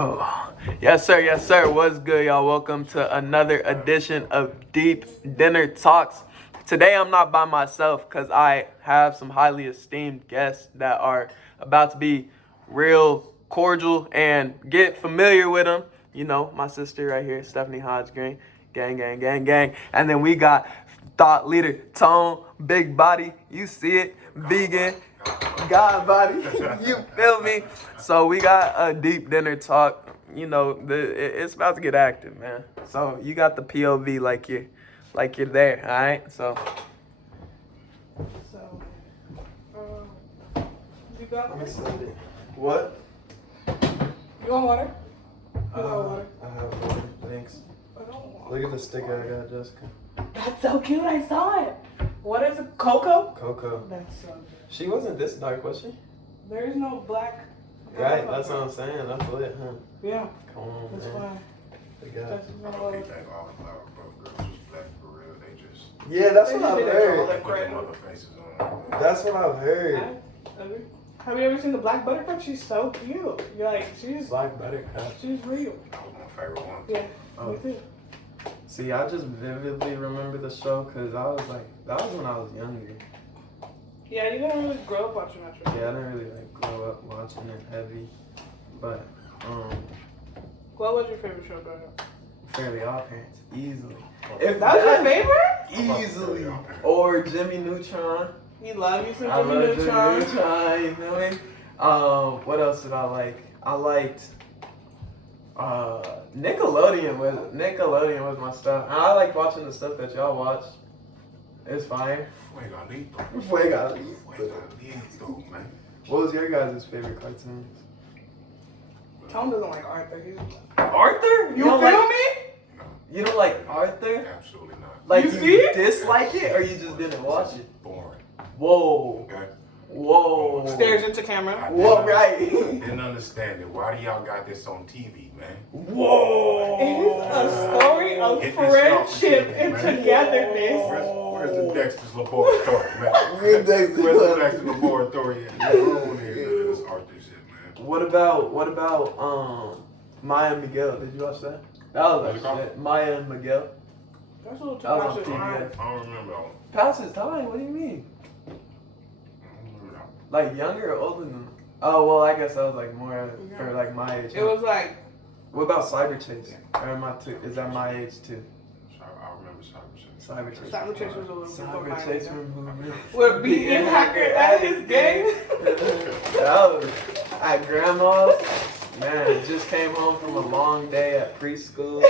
Oh, yes, sir. Yes, sir. What's good, y'all? Welcome to another edition of Deep Dinner Talks. Today, I'm not by myself because I have some highly esteemed guests that are about to be real cordial and get familiar with them. You know, my sister right here, Stephanie Hodggreen. Gang, gang, gang, gang. And then we got thought leader Tone, big body. You see it, vegan. God body, you feel me? So we got a deep dinner talk. You know, it's about to get active, man. So you got the POV like you're there, all right? So, you got Let me it? slide it. What? You want water? You want water? I have water, thanks. I don't want. Look at the sticker I got, Jessica. That's so cute. I saw it. What is it? Cocoa? Coco. That's so good. She wasn't this dark, was she? There is no black. Right, that's what I'm saying. That's lit, huh? Yeah, Come on, that's man. fine. We got it. That's I don't think all the flower girls was black for real. They just Yeah, that's They what I've did it heard. all put their mother faces on. That's what I've heard. Have you ever seen the black buttercup? She's so cute. You're like, she's Black buttercup. real. That was my favorite one. Yeah, Oh. me too. See, I just vividly remember the show because I was like, that was when I was younger. Yeah, you didn't really grow up watching that show. Yeah, I didn't really like grow up watching it heavy, but What was your favorite show growing up? Fairly Odd Parents, easily. That was your favorite? Easily. Or Jimmy Neutron. You love you some I Jimmy love Neutron. Jimmy Neutron, you know me? What else did I like? I liked Nickelodeon was my stuff. And I liked watching the stuff that y'all watched. It's fine. Man. What was your guys' favorite cartoons? Tom doesn't like Arthur. He's Arthur? you don't feel like, me? You don't like Arthur? Absolutely not. Like You see? dislike it or you just didn't watch it? Boring. Whoa. Okay. Whoa. Stares into camera. Whoa, right. Didn't understand it. Why do y'all got this on TV, man? Whoa. It is a story of Get this off friendship TV, and man. togetherness. Where's the Dexter's Laboratory, man? Where's Dexter's Where's the Dexter's Laboratory? This Arthur shit, man. What about Maya and Miguel? Did you watch that? That was like shit. Maya and Miguel. That's a little too That was on much. PBS. I don't remember that one. Past his time? What do you mean? I don't remember that one. Like younger or older than? Oh well, I guess I was like more for like my age. It was like, What about Cyber Chase? Or am I too? Is that my age too? I remember Cyber Cyber Chase. Cyber Chase was a little before Cyber mine. Chase movement. We're beating hacker at his game. That was at grandma's. Man, just came home from a long day at preschool.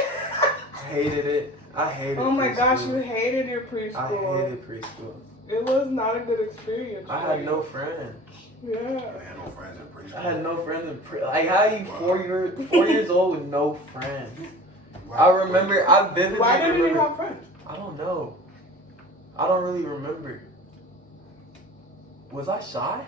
Hated it. I hated. Oh my preschool. gosh, you hated your I preschool. hated preschool. It was not a good experience. I had no friends. Yeah. I had no friends in preschool. I had no friends in like how you 4 years old with no friends. I remember. I vividly Why didn't remember. you have friends? I don't know. I don't really remember. Was I shy?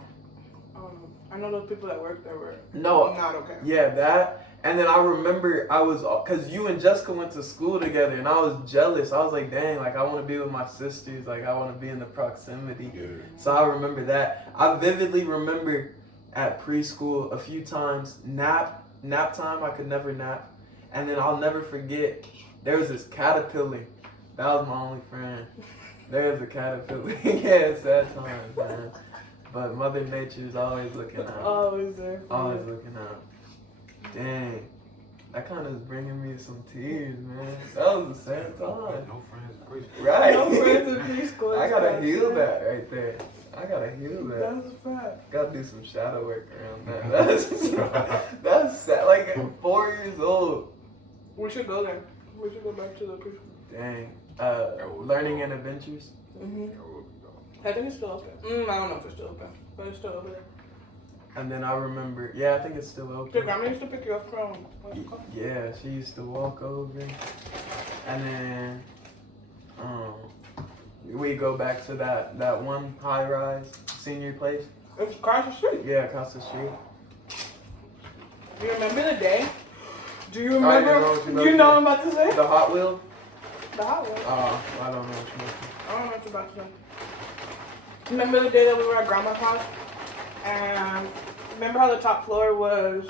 I know those people that worked there were No. not okay. Yeah, that. And then I remember I was, because you and Jessica went to school together, and I was jealous. I was like, dang, like I want to be with my sisters. Like I want to be in the proximity. Yeah. So I remember that. I vividly remember at preschool a few times nap time. I could never nap. And then I'll never forget, there was this caterpillar. That was my only friend. There was a caterpillar. Yeah, sad times, man. But Mother Nature's always looking out. Always there. for Always you. looking out. Dang. That kind of is bringing me some tears, man. That was a sad time. No friends in preschool. Right? No friends in preschool. I gotta That's heal sad. that right there. I gotta heal that. That's a fact. Gotta do some shadow work around that. That's sad. Like I'm 4 years old. We should go there. We should go back to the preschool. Dang. Learning and Adventures. I think it's still open. I don't know if it's still open, but it's still open. And then I remember, yeah, I think it's still Your open. grandma used to pick you up from what's it called? Yeah, she used to walk over. And then we go back to that one high-rise senior place. It's across the street. Yeah, across the street. Do you remember the day? Do you I remember? know what Do you're you know what I'm about to say? The Hot Wheel? The hot one. Oh, I don't know what you mean. I don't know what you're about to say. Remember the day that we were at grandma's house? And remember how the top floor was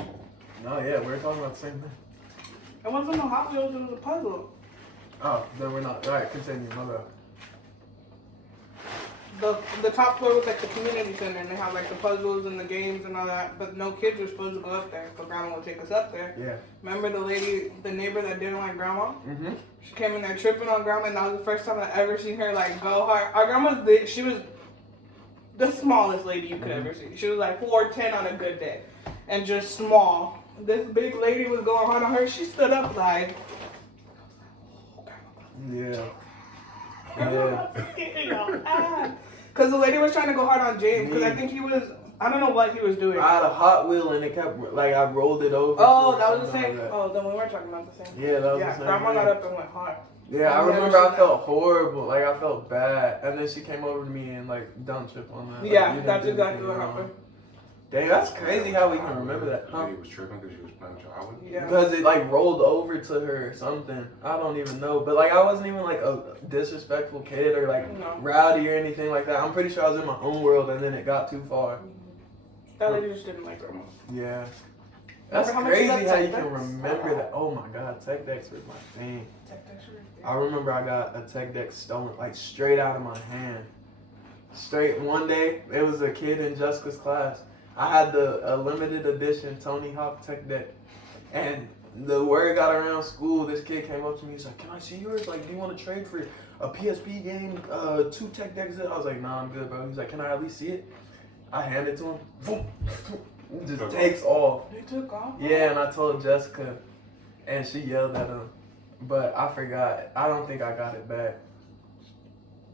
No, yeah, we're talking about the same thing. It wasn't no Hot Wheels, it was a puzzle. Oh, then we're not. All right, continue. My bad. The top floor was like the community center, and they had like the puzzles and the games and all that. But no kids were supposed to go up there, but Grandma would take us up there. Yeah. Remember the neighbor that didn't like Grandma? Mm-hmm. She came in there tripping on Grandma, and that was the first time I ever seen her like go hard. Our grandma, she was the smallest lady you could ever see. She was like 4'10" on a good day, and just small. This big lady was going hard on her. She stood up like, Yeah. because the lady was trying to go hard on James, because I think he was, I don't know what he was doing. I had a Hot Wheel and it kept, like, I rolled it over. Oh, that was the same. Oh, then we weren't talking about the same. Yeah, that was the same. Grandma got up and went hard. Yeah, I remember I felt horrible. Like, I felt bad. And then she came over to me and, like, don't trip on that. Like, Yeah, that's exactly what happened. Dang, that's crazy how we can remember that. The lady was tripping because she was playing child. Yeah. Because it, like, rolled over to her or something. I don't even know. But, like, I wasn't even, like, a disrespectful kid or, like, rowdy or anything like that. I'm pretty sure I was in my own world and then it got too far. That lady just didn't like Grandma. Yeah. That's crazy how you can remember that. Oh, my God. Tech decks was my thing. I remember I got a tech deck stolen, like, straight out of my hand. Straight one day, it was a kid in Jessica's class. I had a limited edition Tony Hawk tech deck. And the word got around school, this kid came up to me, he's like, can I see yours? Like, do you want to trade for a PSP game, 2 tech decks? I was like, nah, I'm good, bro. He's like, can I at least see it? I handed it to him. Boom. It just takes off. They took off? Yeah, and I told Jessica, and she yelled at him. But I forgot. I don't think I got it back.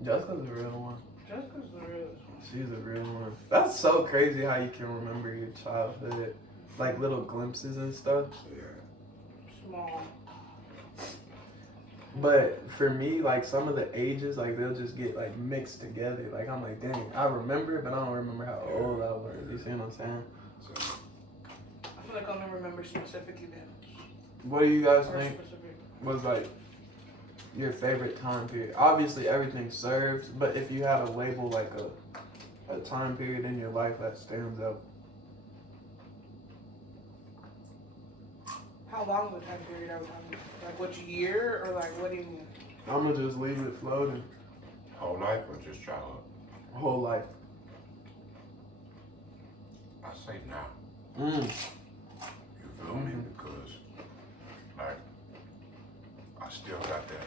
Jessica's a real one. Jessica's the real one. She's a real one. That's so crazy how you can remember your childhood. Like little glimpses and stuff. Yeah. Small. But for me, like some of the ages, like they'll just get like mixed together. Like I'm like, dang, I remember it, but I don't remember how old I was. You see what I'm saying? I feel like I'll never remember specific events. What do you guys Or think specific. was like your favorite time period? Obviously everything serves, but if you had to label like a time period in your life that stands out. How long of a time period are we talking? Like which year, or like what do you mean? I'm gonna just leave it floating. Whole life or just childhood? Whole life. I say now. Mm. You feel me? Because, like, I still got that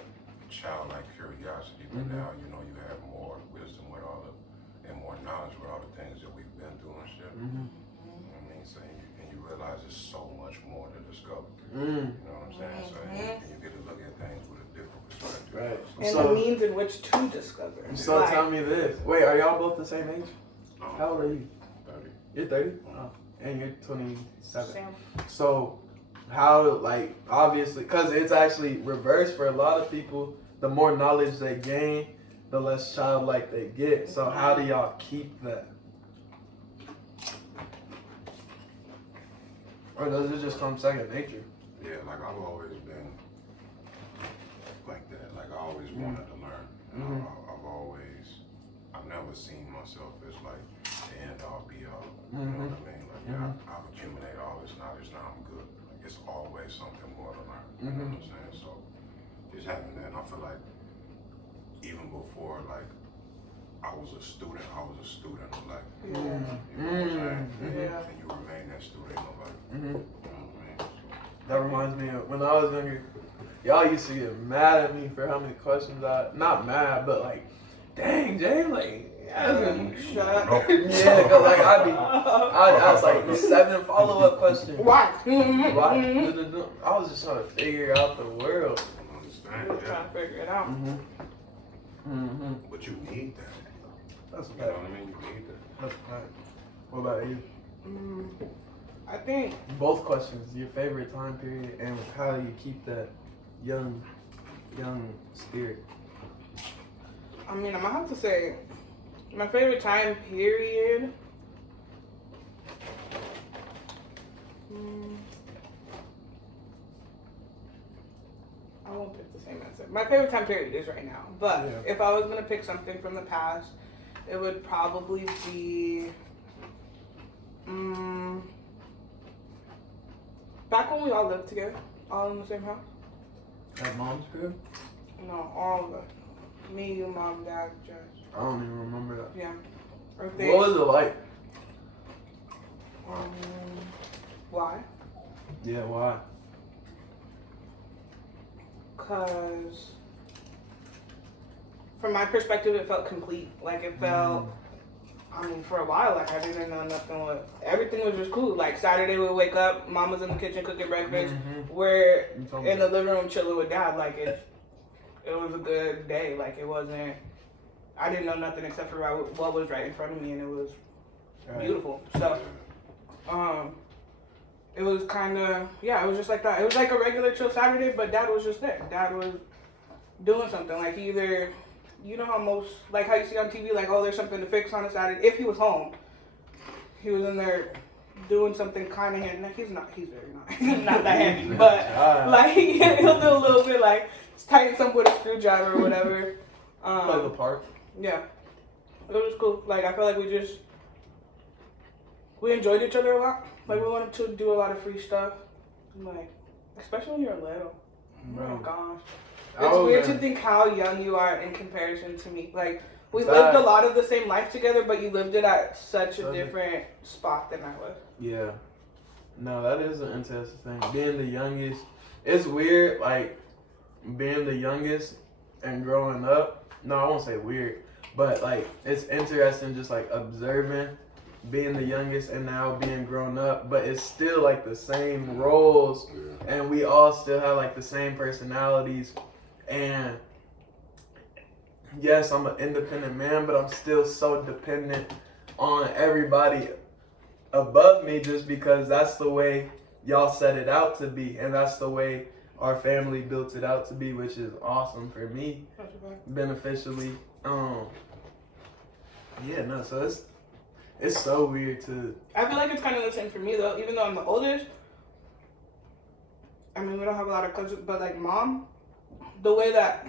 childlike curiosity, but now, you know, you have more wisdom with all the, and more knowledge with all the things that we've been through and shit. You know what I mean? So, and you realize there's so much more to discover. You know what I'm saying? So, and you get to look at things with a different perspective. Right. And So- the means in which to discover. So Like, tell me this. Wait, are y'all both the same age? How old are you? 30. You're 30? Oh. And you're 27. Sam. So how, like, obviously, because it's actually reversed for a lot of people. The more knowledge they gain, the less childlike they get. So how do y'all keep that? Or does it just come second nature? Yeah, like I've always been like that. Like I always wanted to learn. And I've never seen myself as like the end all be all. You know what I mean? Like I've accumulated all this knowledge, now I'm good. Like it's always something more to learn. You know what I'm saying? So just having that, and I feel like even before like I was a student of life. You know what I'm saying? Yeah. And you remain that student of life. You know what I mean? So, That reminds me of when I was younger, y'all used to get mad at me for how many questions not mad, but like, dang, Jay, like, Shut up. yeah, cause like I'd ask like 7 follow-up questions. Why? Why? I was just trying to figure out the world. I understand. We're trying to figure it out. But you need that. That's You know right. what I mean? You need that. That's right. What about you? I think Both questions. Your favorite time period and how do you keep that young spirit? I'm gonna have to say my favorite time period. I won't pick the same answer. My favorite time period is right now. But if I was gonna pick something from the past, it would probably be Back when we all lived together, all in the same house. At mom's crib? No, all of us. Me, you, mom, dad, Judge. I don't even remember that. Yeah. What was it like? Why? Yeah, why? Because from my perspective, it felt complete. Like, it felt, I mean, for a while, like, I didn't know nothing. Everything was just cool. Like, Saturday we'd wake up, mom was in the kitchen cooking breakfast. We're in the living room chilling with dad. Like, it was a good day. Like, it wasn't, I didn't know nothing except for what was right in front of me, and it was beautiful. So, it was kind of, yeah, it was just like that. It was like a regular chill Saturday, but dad was just there. Dad was doing something. Like, either, you know how most, like how you see on TV, like, oh, there's something to fix on a Saturday. If he was home, he was in there doing something kind of handy. He's not that handy, but, like, he'll do a little bit, like, tighten something with a screwdriver or whatever. Play the part. Yeah. It was cool. Like, I feel like we enjoyed each other a lot. Like, we wanted to do a lot of free stuff. Like, especially when you're little. Oh my gosh. It's weird to think how young you are in comparison to me. Like, we lived a lot of the same life together, but you lived it at such a different spot than I was. Yeah. No, that is an interesting thing. Being the youngest, it's weird, like, being the youngest and growing up. No, I won't say weird, but, like, it's interesting just, like, observing being the youngest and now being grown up, but it's still, like, the same roles, and we all still have, like, the same personalities. And yes, I'm an independent man, but I'm still so dependent on everybody above me just because that's the way y'all set it out to be, and that's the way our family built it out to be, which is awesome for me, beneficially. Yeah, no, so it's so weird to. I feel like it's kind of the same for me though, even though I'm the oldest. I mean, we don't have a lot of cousins, but like mom, the way that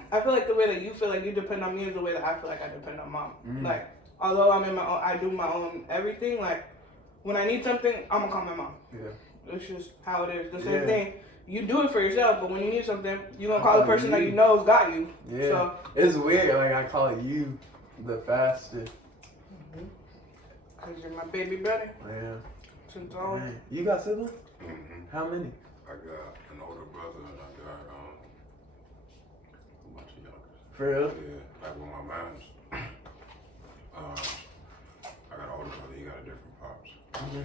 you feel like you depend on me is the way that I feel like I depend on mom. Like, although I'm in my own, I do my own everything. Like, when I need something, I'm gonna call my mom. Yeah, it's just how it is. The same thing. You do it for yourself, but when you need something, you're gonna call the person that you know's got you. Yeah, so, it's weird. Like, I call you the fastest. Cause you're my baby brother. Yeah. Since always. You got siblings? How many? I got an older brother and I got a bunch of youngers. For real? Yeah, like with my moms. I got an older brother, he got a different pops. And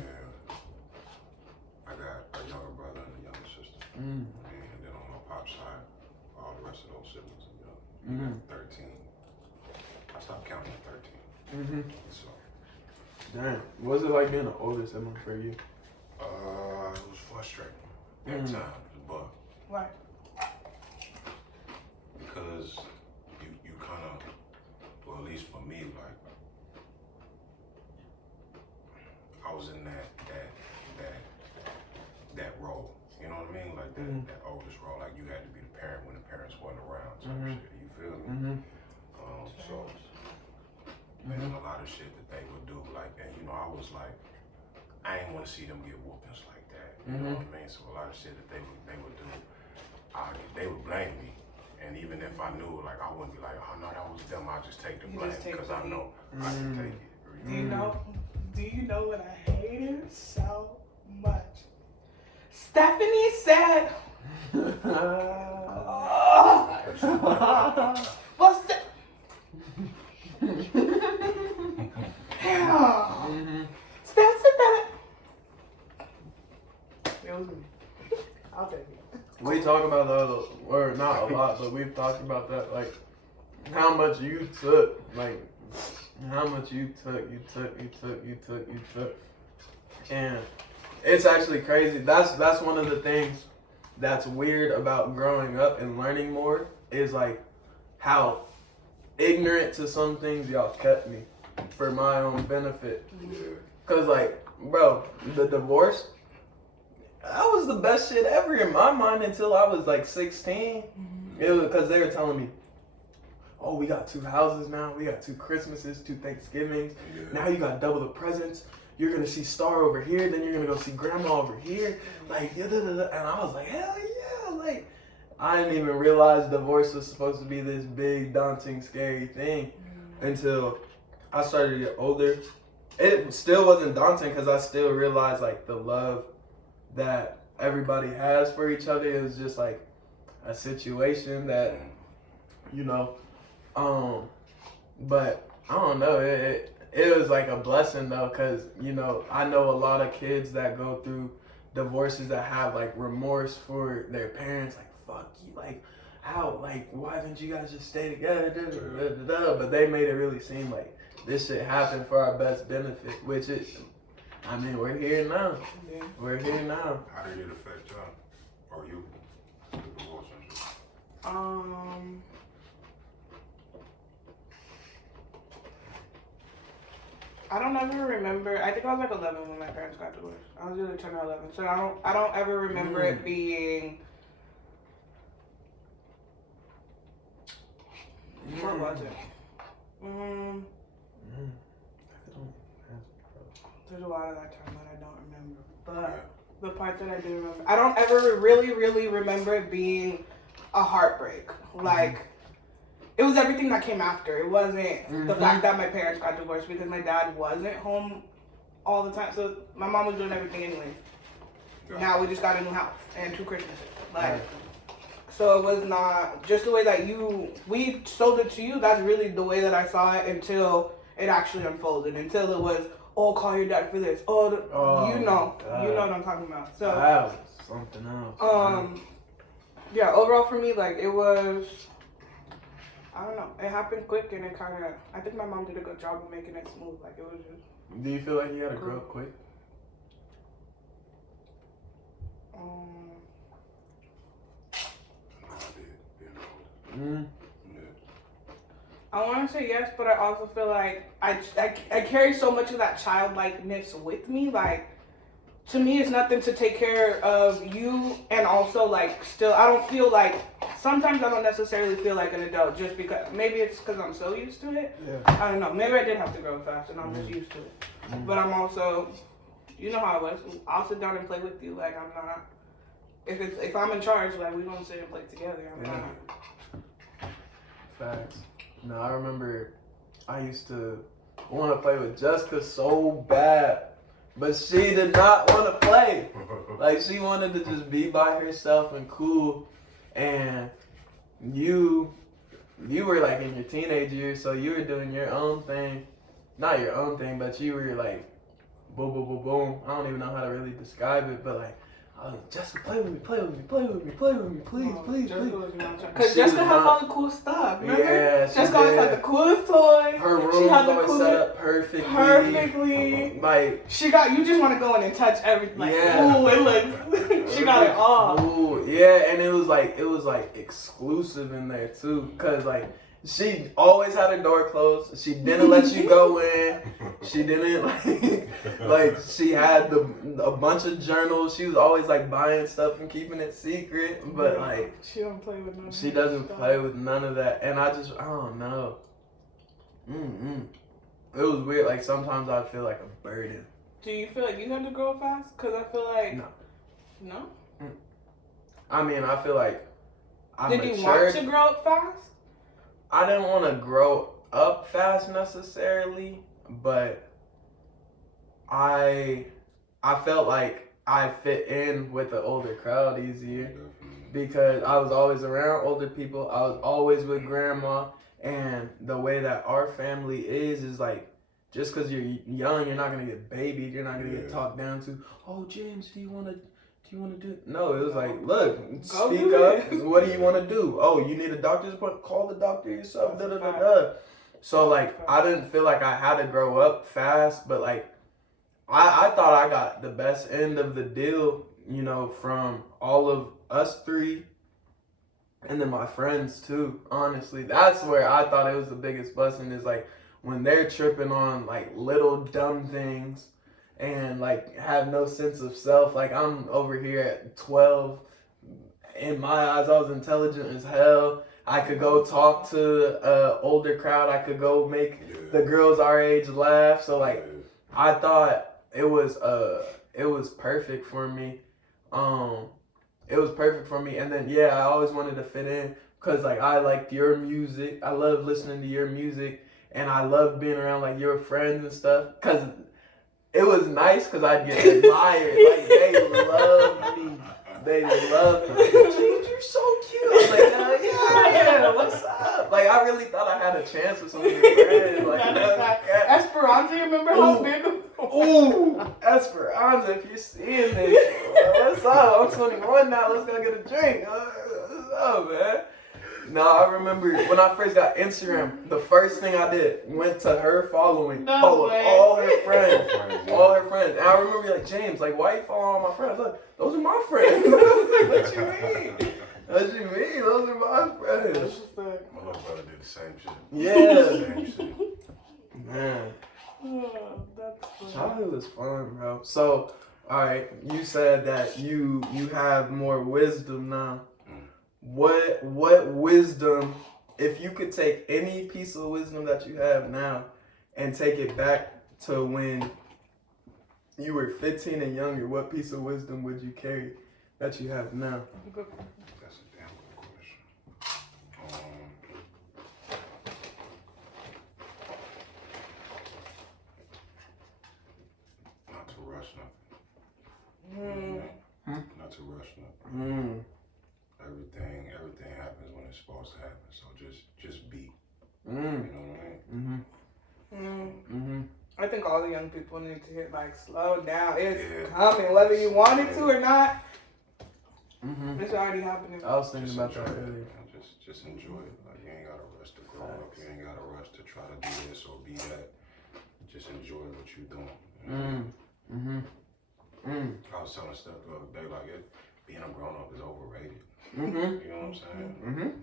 I got a younger brother and a younger sister. And then on my pop's side, all the rest of those siblings are young. 13. I stopped counting at 13. So. Damn. What was it like being the oldest sibling for you? It was frustrating at times, but why? Because you kind of, well, at least for me, like I was in that role. You know what I mean? Like that oldest role. Like you had to be the parent when the parents weren't around. Type shit. You feel me? So. Man, a lot of shit that they would do, like, and you know, I was like, I ain't want to see them get whoopings like that. You know what I mean? So a lot of shit that they would do, they would blame me, and even if I knew, like, I wouldn't be like, oh no, that was them. I just take the blame because I know I can take it. Do you know what I hated so much? Stephanie said, "What's that?" Steph said that. It was me. I'll take it. We talk about that, or not a lot, but we've talked about that, like how much you took, like how much you took, and it's actually crazy. That's one of the things that's weird about growing up and learning more is like how ignorant to some things y'all kept me for my own benefit. Cause like, bro, the divorce, that was the best shit ever in my mind until I was like 16. It was because they were telling me, oh, we got 2 houses now, we got 2 Christmases, 2 Thanksgivings. Now you got double the presents. you're gonna see Star over here, then you're gonna go see Grandma over here, like and I was like, hell yeah, like I didn't even realize divorce was supposed to be this big, daunting, scary thing until I started to get older. It still wasn't daunting because I still realized like the love that everybody has for each other. It was just like a situation that, you know, but I don't know. It was like a blessing though, because, you know, I know a lot of kids that go through divorces that have like remorse for their parents, like, fuck you, like, how, like, why didn't you guys just stay together? But they made it really seem like this shit happened for our best benefit, which is, I mean, we're here now. Yeah. We're here now. How did it affect y'all? Or you? The divorce and shit? I don't ever remember. I think I was like 11 when my parents got divorced. I was really 10 or 11, so I don't ever remember it being. What was it? There's a lot of that time that I don't remember, but the part that I do remember, I don't ever really remember it being a heartbreak. Like. It was everything that came after. It wasn't the fact that my parents got divorced because my dad wasn't home all the time. So my mom was doing everything anyways. Yeah. Now we just got a new house and 2 Christmases. Like, so it was not just the way that we sold it to you. That's really the way that I saw it until it actually unfolded. Until it was, oh, call your dad for this. You know what I'm talking about. So that was something else. Yeah. Overall for me, like it was. I don't know. It happened quick and it kind of. I think my mom did a good job of making it smooth. Like it was just. Do you feel like you had to grow up quick? I want to say yes, but I also feel like I carry so much of that childlikeness with me. Like, to me, it's nothing to take care of you, and also like still, I don't feel like. Sometimes I don't necessarily feel like an adult just because, maybe it's because I'm so used to it. Yeah. I don't know. Maybe I did have to grow fast and I'm just used to it. But I'm also, you know how it was. I'll sit down and play with you. Like I'm not, if I'm in charge, like we gonna sit and play together. I'm not. Facts. No, I remember I used to want to play with Jessica so bad. But she did not want to play. Like she wanted to just be by herself and cool. And you were like in your teenage years, so you were doing your own thing. Not your own thing, but you were like, boom, boom, boom, boom. I don't even know how to really describe it, but like, Jessica, play with me, please. Because Jessica has all the cool stuff, remember? Yeah, Jessica always had the coolest toys. Her room was always set up perfectly. Like, you just want to go in and touch everything. Like, ooh, it looks, she got it all. Ooh, yeah, and it was like exclusive in there too, cause like, she always had her door closed. She didn't let you go in. She didn't like she had a bunch of journals. She was always like buying stuff and keeping it secret. But like she don't play with none of that. She doesn't play with none of that. And I don't know. It was weird. Like sometimes I feel like a burden. Do you feel like you had to grow fast? Cause I feel like no. I mean, I feel like Did you want to grow up fast? I didn't want to grow up fast necessarily, but I felt like I fit in with the older crowd easier because I was always around older people. I was always with grandma, and the way that our family is like, just because you're young, you're not gonna get babied. You're not gonna get talked down to. Oh, James, do you want to do it? No, it was like, look, speak up. What do you want to do? Oh, you need a doctor's appointment? Call the doctor yourself. So like, I didn't feel like I had to grow up fast, but like, I thought I got the best end of the deal, you know, from all of us 3, and then my friends too. Honestly, that's where I thought it was the biggest blessing, is like when they're tripping on like little dumb things and like have no sense of self. Like I'm over here at 12. In my eyes, I was intelligent as hell. I could go talk to an older crowd. I could go make the girls our age laugh. So like, I thought it was perfect for me. It was perfect for me, and then I always wanted to fit in because like I liked your music. I love listening to your music, and I love being around like your friends and stuff. Cause it was nice because I'd get admired. Like they love me. They love me. James, you're so cute. I was like, yeah, what's up? Like I really thought I had a chance with some of your friends. Like Esperanza, you remember how big? Ooh, Esperanza, if you're seeing this, what's up? I'm 21 now. Let's go get a drink. What's up, man? No, I remember when I first got Instagram, the first thing I did went to her following, followed all her friends, And I remember like, James, like, why you following all my friends? Like, those are my friends. What you mean? What you mean? Those are my friends. My little brother did the same shit. Yeah. Same shit. Man. Oh, that's funny. Childhood was fun, bro. So, all right, you said that you have more wisdom now. What wisdom, if you could take any piece of wisdom that you have now and take it back to when you were 15 and younger, what piece of wisdom would you carry that you have now? That's a damn good question. Not to rush nothing. Not to rush nothing. Everything happens when it's supposed to happen. So just be. You know what I mean? I think all the young people need to hear like slow down. It's coming, whether you want it to or not. It's already happening. I was thinking about that earlier. Just enjoy it. Like you ain't gotta rush to grow up. You ain't gotta rush to try to do this or be that. Just enjoy what you're doing. I was telling Steph the other day, like being a grown up is overrated. You know what I'm saying?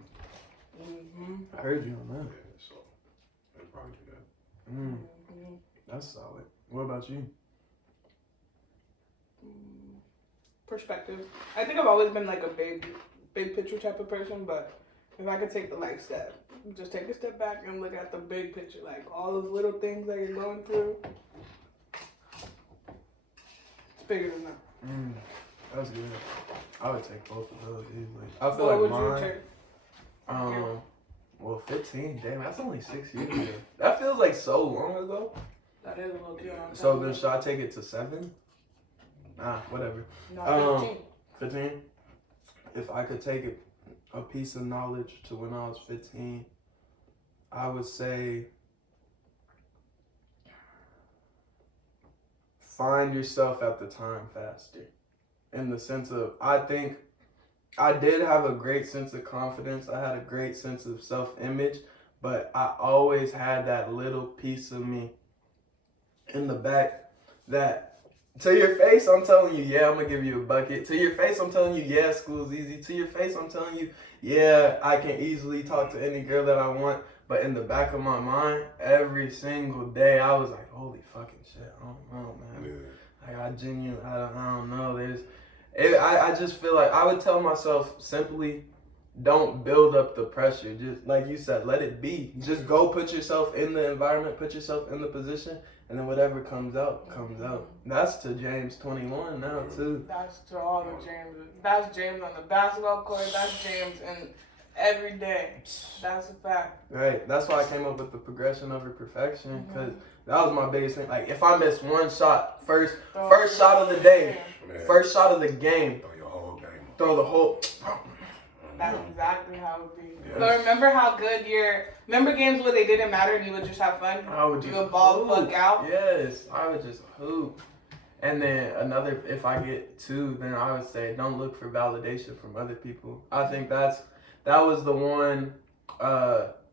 I heard you on that. Yeah, so they probably do that. That's solid. What about you? Perspective. I think I've always been like a big picture type of person, but if I could take the just take a step back and look at the big picture, like all those little things that you're going through, it's bigger than that. That's good. I would take both of those easily. I feel What like would mine. you take? Well, 15. Damn, that's only 6 years ago. That feels like so long ago. That is a little too long. So then, should I take it to 7? Nah, whatever. No, 15. 15. If I could take a piece of knowledge to when I was 15, I would say find yourself at the time faster. In the sense of, I think I did have a great sense of confidence. I had a great sense of self-image, but I always had that little piece of me in the back that to your face, I'm telling you, I'm going to give you a bucket. To your face, I'm telling you, school's easy. To your face, I'm telling you, I can easily talk to any girl that I want. But in the back of my mind, every single day, I was like, holy fucking shit, I don't know, man. Like, I don't know. I just feel like I would tell myself simply, don't build up the pressure. Just like you said, let it be. Just go put yourself in the environment, put yourself in the position, and then whatever comes out, comes out. That's to James 21 now, too. That's to all the James. That's James on the basketball court. That's James in every day. That's a fact. Right. That's why I came up with the progression over perfection, because that was my biggest thing. Like, if I miss one shot, first shot of the day, first shot of the game, Throw your whole game. throw the whole... That's exactly how it would be. Yes. But remember how good remember games where they didn't matter and you would just have fun? You would ball the fuck out? Yes, I would just hoop. And then if I get 2, then I would say don't look for validation from other people. I think that was the one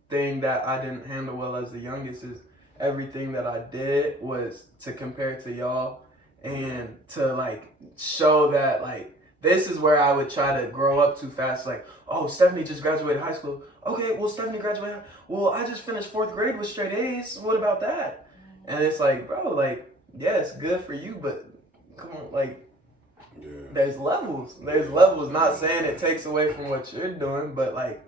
thing that I didn't handle well as the youngest, is everything that I did was to compare to y'all and to like show that like this is where I would try to grow up too fast. Like, oh, Stephanie just graduated high school. Okay, well, Stephanie graduated. Well, I just finished 4th grade with straight A's. What about that? And it's like, bro, like, yes, good for you, but come on, like, there's levels. There's levels. Not saying it takes away from what you're doing, but like,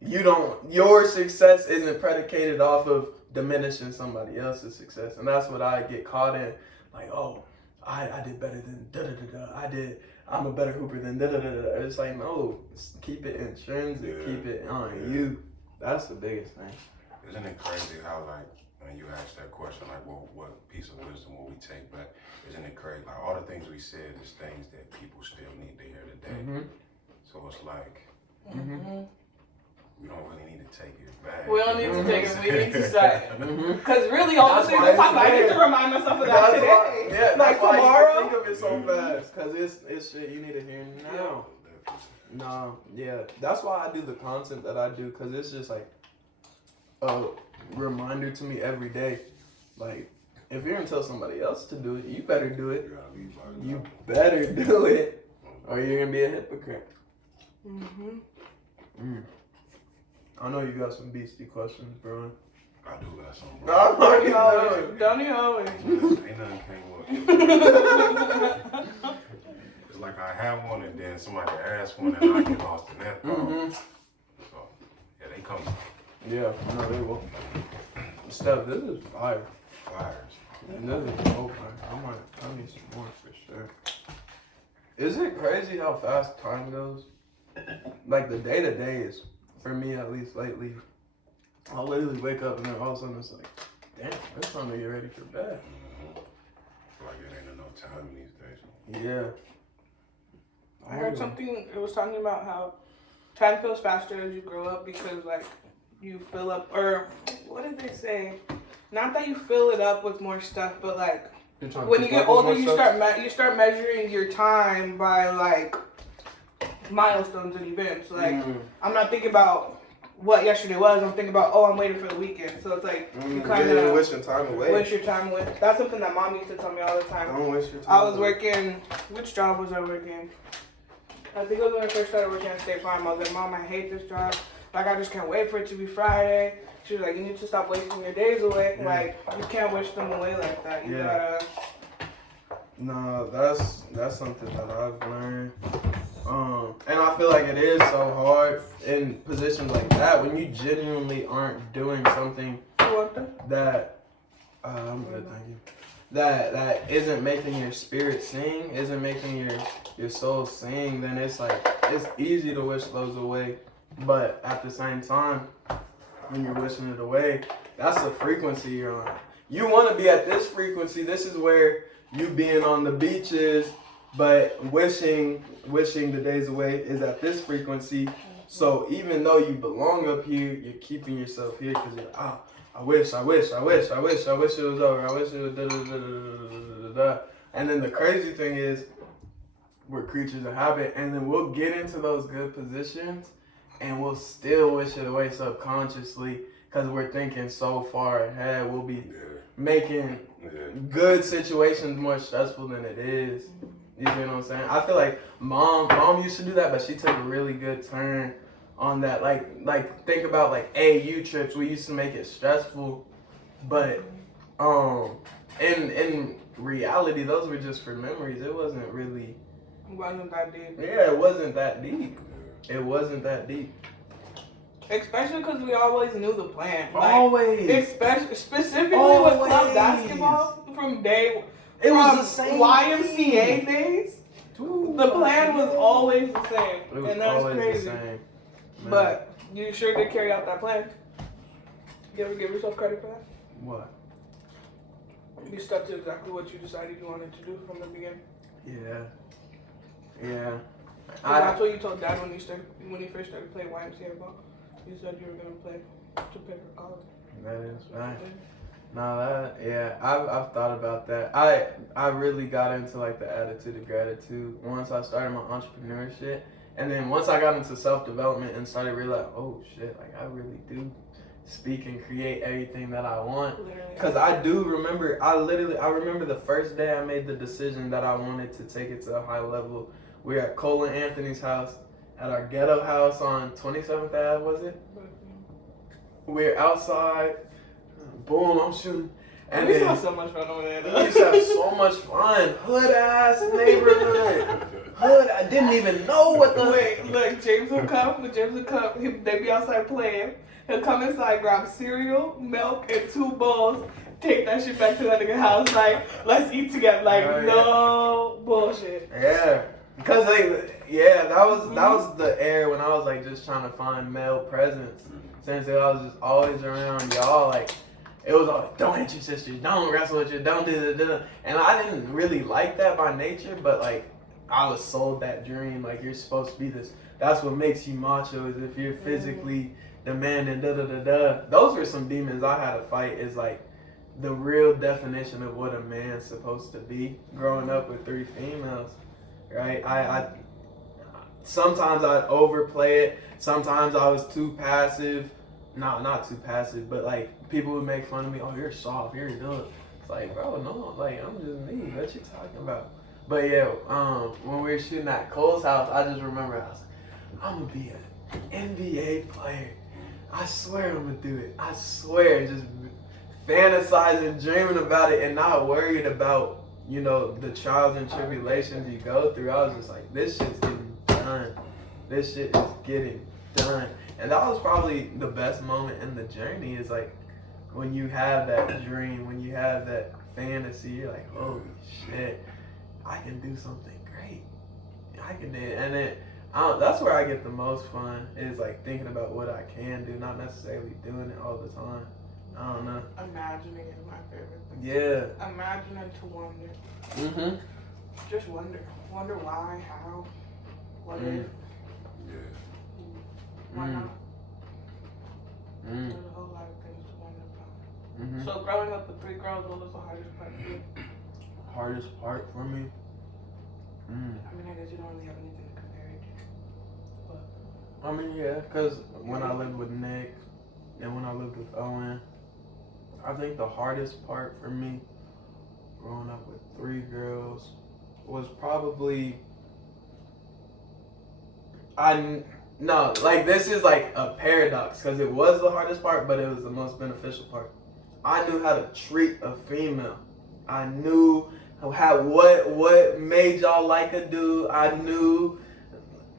your success isn't predicated off of diminishing somebody else's success. And that's what I get caught in. like, oh, I did better than da da da da. I'm a better hooper than da da da da. It's like, no, keep it intrinsic, keep it on you. That's the biggest thing. Isn't it crazy how, like, when you ask that question, like, well, what piece of wisdom will we take back? Isn't it crazy? Like, all the things we said is things that people still need to hear today. Mm-hmm. So it's like, we don't really need to take it back. We don't need to take it. We need to start. Mm-hmm. Because really, all the things we talk about, I need to remind myself of that today. Like tomorrow. You think of it so fast, because it's shit you need to hear now. No, yeah. That's why I do the content that I do, because it's just like a reminder to me every day. Like, if you're going to tell somebody else to do it, you better do it. You better do it, or you're going to be a hypocrite. I know you got some beastie questions, bro. I do got some, No, bro. Don't you always. Ain't nothing came up. It's like I have one and then somebody asks one and I get lost in that thought. So, yeah, they come. Yeah, no, they will. Steph, this is fire. Fires. And this is so fire. I need some more for sure. Is it crazy how fast time goes? Like, the day-to-day is, for me at least lately, I'll literally wake up and then all of a sudden it's like, damn, it's time to get ready for bed. Like it ain't enough time these days. Yeah. I heard something, it was talking about how time feels faster as you grow up because, like, you fill up, or what did they say? Not that you fill it up with more stuff, but, like, when you get older, you start measuring your time by, like, milestones and events. Like, I'm not thinking about what yesterday was. I'm thinking about, I'm waiting for the weekend. So it's like, you kind of wishing time away. Wish your time away. That's something that mom used to tell me all the time. Don't waste your time. I was working, which job was I working? I think it was when I first started working at State Farm. I was like, Mom, I hate this job. Like, I just can't wait for it to be Friday. She was like, you need to stop wasting your days away. Yeah. Like, you can't wish them away like that. You gotta. No, that's something that I've learned. And I feel like it is so hard in positions like that when you genuinely aren't doing something that I'm good, thank you. That isn't making your spirit sing, isn't making your soul sing, then it's like it's easy to wish those away. But at the same time, when you're wishing it away, that's the frequency you're on. You want to be at this frequency. This is where you being on the beaches, but wishing the days away is at this frequency. So even though you belong up here, you're keeping yourself here because you're I wish it was over. I wish it was da da da da da da. And then the crazy thing is, we're creatures of habit, and then we'll get into those good positions, and we'll still wish it away subconsciously because we're thinking so far ahead. We'll be making good situations more stressful than it is. You know what I'm saying? I feel like mom used to do that, but she took a really good turn on that. Like think about like AU trips. We used to make it stressful, but in reality, those were just for memories. It wasn't really. It wasn't that deep. Yeah, it wasn't that deep. It wasn't that deep. Especially because we always knew the plan. Like, always. Specifically with club basketball from day. It was the same YMCA days. Dude, the plan was always the same. It was and that's always crazy. the same. But you sure did carry out that plan. You ever give yourself credit for that? What? You stuck to exactly what you decided you wanted to do from the beginning. Yeah. That's what you told Dad when you first started playing YMCA ball. You said you were gonna play to pay for college. That is right. I've thought about that. I really got into like the attitude of gratitude once I started my entrepreneurship, and then once I got into self-development and started realizing, oh shit, like I really do speak and create everything that I want. Because I remember the first day I made the decision that I wanted to take it to a high level. We were at Cole and Anthony's house, at our ghetto house on 27th Ave, was it? We're outside. Boom, I'm shooting. And we used to have so much fun over there. We used to have so much fun. Hood ass neighborhood. hood. I didn't even know what the. Wait, look, James will come. They be outside playing. He'll come inside, grab cereal, milk, and 2 bowls. Take that shit back to that nigga house. Like, let's eat together. Like, no bullshit. Yeah, because that was the era when I was like just trying to find male presence. Since I was just always around y'all, like it was all don't hit your sisters, don't wrestle with you, don't do that. And I didn't really like that by nature, but like I was sold that dream. Like you're supposed to be this. That's what makes you macho is if you're physically demanding. Those were some demons I had to fight. Is like the real definition of what a man's supposed to be. Growing up with 3 females, right? I sometimes I'd overplay it. Sometimes I was too passive. No, not too passive, but like people would make fun of me. Oh, you're soft. You're dumb. It's like, bro, no, like I'm just me. What you talking about? But yeah, when we were shooting at Cole's house, I just remember I was like, I'm gonna be an NBA player. I swear I'm gonna do it. I swear, just fantasizing, dreaming about it, and not worried about the trials and tribulations you go through. I was just like, this shit's getting done. This shit is getting done. And that was probably the best moment in the journey is like when you have that dream, when you have that fantasy, you're like, holy shit, I can do something great. I can do it. And then that's where I get the most fun is like thinking about what I can do, not necessarily doing it all the time. I don't know. Imagining is my favorite thing. Yeah. Imagining to wonder. Mm-hmm. Just wonder. Wonder why, how, what if. Yeah. Why not? Mm. There's a whole lot of things to wonder about. Mm-hmm. So growing up with 3 girls, what was the hardest part for you? Hardest part for me? I mean, I guess you don't really have anything to compare it to. But I mean, yeah, because when I lived with Nick and when I lived with Owen, I think the hardest part for me growing up with 3 girls was probably this is like a paradox because it was the hardest part, but it was the most beneficial part. I knew how to treat a female. I knew what made y'all like a dude. I knew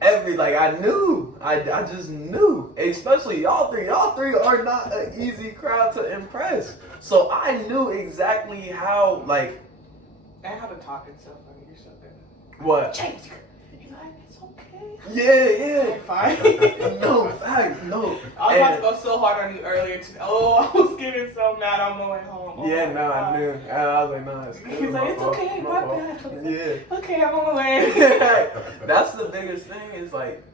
I just knew. Especially y'all three. Y'all 3 are not an easy crowd to impress. So I knew exactly how and how to talk and stuff. I mean, you're so good. What? James, you're like, it's okay. Yeah. Fine. No, fact, no. I was about to go so hard on you earlier today. Oh, I was getting so mad on my way home. Oh Yeah, my no, God. I knew. I was like, no, it's cool. He's like, it's okay, my fault. bad. Yeah. Okay, I'm on my way. That's the biggest thing is like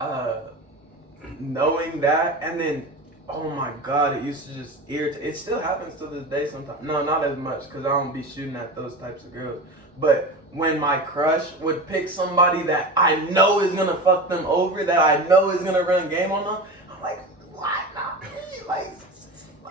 knowing that, and then oh my God, it used to just irritate. It still happens to this day sometimes. No, not as much because I don't be shooting at those types of girls. But when my crush would pick somebody that I know is gonna fuck them over, that I know is gonna run game on them, I'm like, why not me? Like,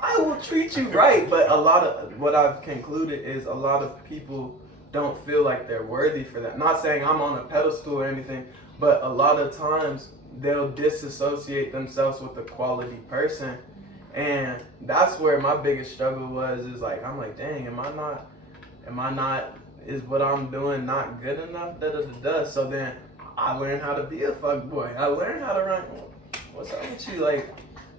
I will treat you right. But a lot of what I've concluded is a lot of people don't feel like they're worthy for that. Not saying I'm on a pedestal or anything, but a lot of times they'll disassociate themselves with a quality person. And that's where my biggest struggle was, is like, I'm like, dang, am I not, is what I'm doing not good enough? So then I learned how to be a fuckboy. I learned how to run. What's up with you? Like,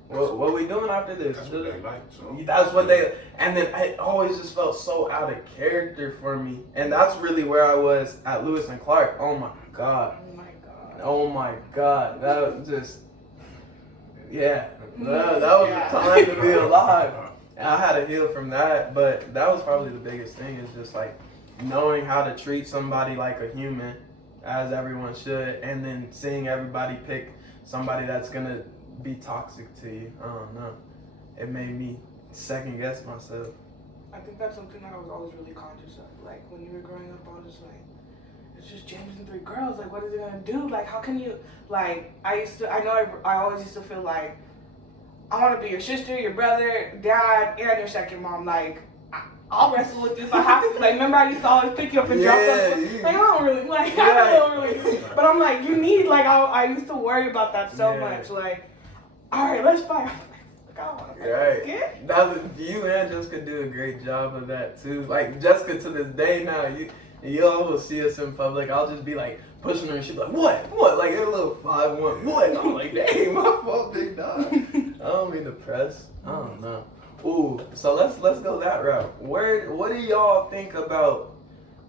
what we doing after this? That's what they like. So. That's what they, and then it always just felt so out of character for me. And that's really where I was at Lewis and Clark. Oh my God. Oh my God. That was just, yeah. That was a time to be alive. And I had to heal from that, but that was probably the biggest thing, is just like knowing how to treat somebody like a human, as everyone should, and then seeing everybody pick somebody that's gonna be toxic to you. I don't know. It made me second guess myself. I think that's something that I was always really conscious of. Like when you were growing up, I was just like, it's just James and 3 girls. Like, what is it gonna do? Like, how can you? Like, I always used to feel like I want to be your sister, your brother, dad, and your second mom. Like, I'll wrestle with this. I have to. Like, remember I used to always pick you up and drop them. Like, I don't really like. I don't really. But I'm like, you need. Like, I used to worry about that so much. Like, all right, let's fight. Right. You and Jessica do a great job of that too. Like Jessica to this day now, you'll see us in public. I'll just be like pushing her, and she'd be like, what? Like, a little 5'1", what? I'm like, dang, my fault, big dog. I don't mean to press. I don't know. Ooh, so let's go that route. What do y'all think about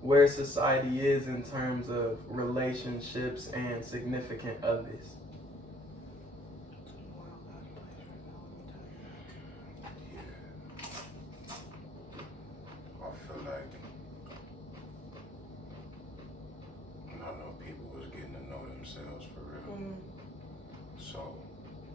where society is in terms of relationships and significant others? I feel like not enough people was getting to know themselves for real. So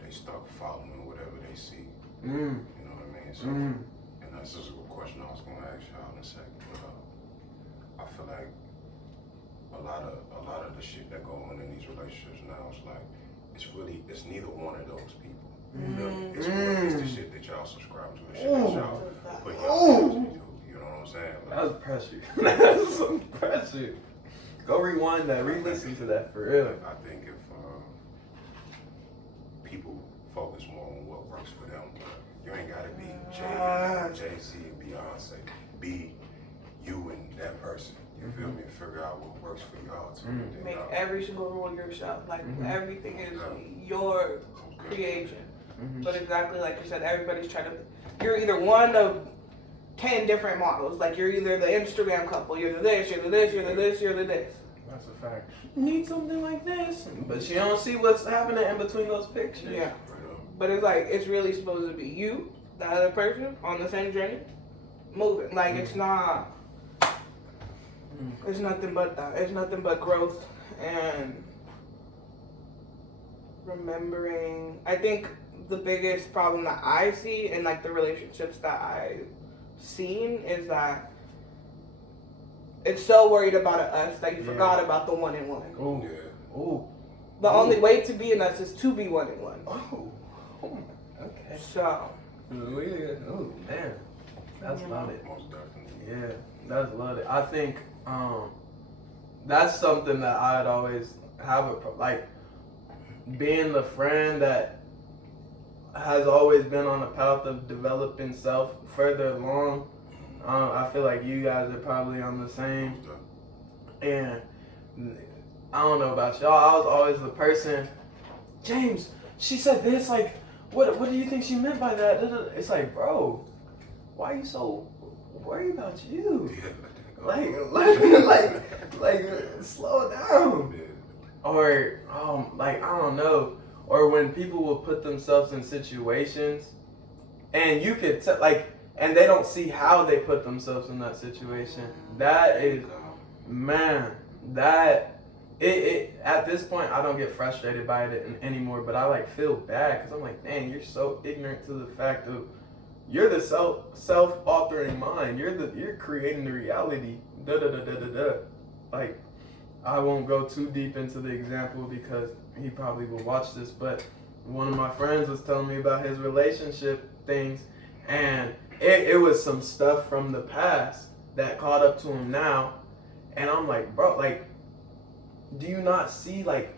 they start following whatever they see. You know what I mean? So, and that's just a good question I was going to ask y'all in a second. But I feel like a lot of the shit that go on in these relationships now is like it's neither one of those people. You feel me? It's the shit that y'all subscribe to, the shit that y'all put y'all into. You know what I'm saying? Like, That was pressure. That's some pressure. Go rewind that, re-listen to that for real. I think if people focus more on what works for them, you ain't gotta be Jay-Z and Beyonce. Be you and that person. You feel me? Figure out what works for y'all too. Make every single rule yourself. Like everything is your creation. But exactly like you said, everybody's trying to. You're either one of 10 different models. Like you're either the Instagram couple, you're the this, you're the this, you're the this, you're the this. That's a fact. You need something like this, but you don't see what's happening in between those pictures. Yeah. But it's like it's really supposed to be you, the other person, on the same journey, moving. Like it's not. It's nothing but that. It's nothing but growth and remembering. I think the biggest problem that I see in like the relationships that I've seen is that it's so worried about us that you forgot about the one in one. Oh, yeah. Oh. The only way to be in us is to be one in one. Oh. Okay. So. Oh man, that's loaded. Most definitely. Yeah, that's loaded. I think that's something that I'd always have like being the friend that has always been on the path of developing self further along. I feel like you guys are probably on the same. And I don't know about y'all. I was always the person. James, she said this. Like, what do you think she meant by that? It's like, bro, why are you so worried about you? Like, slow down. Or, like, I don't know. Or when people will put themselves in situations, and you could and they don't see how they put themselves in that situation. That is, man, it at this point I don't get frustrated by it anymore, but I like feel bad because I'm like, dang, you're so ignorant to the fact of you're the self-authoring mind. You're creating the reality. Like, I won't go too deep into the example because he probably will watch this, but one of my friends was telling me about his relationship things, and it was some stuff from the past that caught up to him now, and I'm like, bro, like, do you not see, like,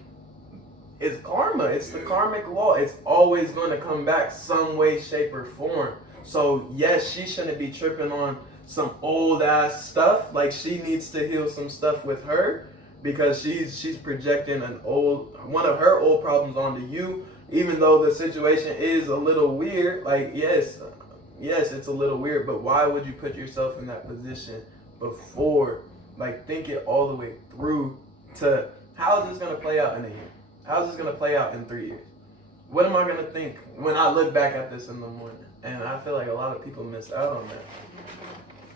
it's karma, it's the karmic law, it's always going to come back some way, shape, or form. So yes, she shouldn't be tripping on some old ass stuff. Like, she needs to heal some stuff with her because she's projecting one of her old problems onto you, even though the situation is a little weird. Like, yes, it's a little weird, but why would you put yourself in that position before? Like, think it all the way through to how is this going to play out in a year? How is this going to play out in 3 years? What am I going to think when I look back at this in the morning? And I feel like a lot of people miss out on that.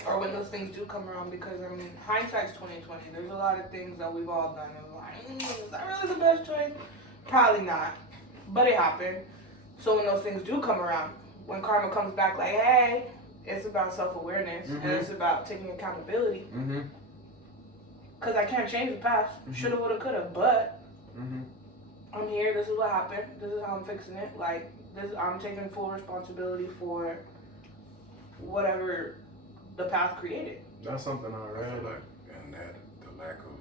Or when those things do come around, because I mean, hindsight's 20/20. There's a lot of things that we've all done and like, is that really the best choice? Probably not, but it happened. So when those things do come around, when karma comes back, like, hey, it's about self-awareness and it's about taking accountability. Because I can't change the past. Shoulda, woulda, coulda, but I'm here. This is what happened. This is how I'm fixing it. Like, I'm taking full responsibility for whatever the path created. That's something I read. I feel like, and that the lack of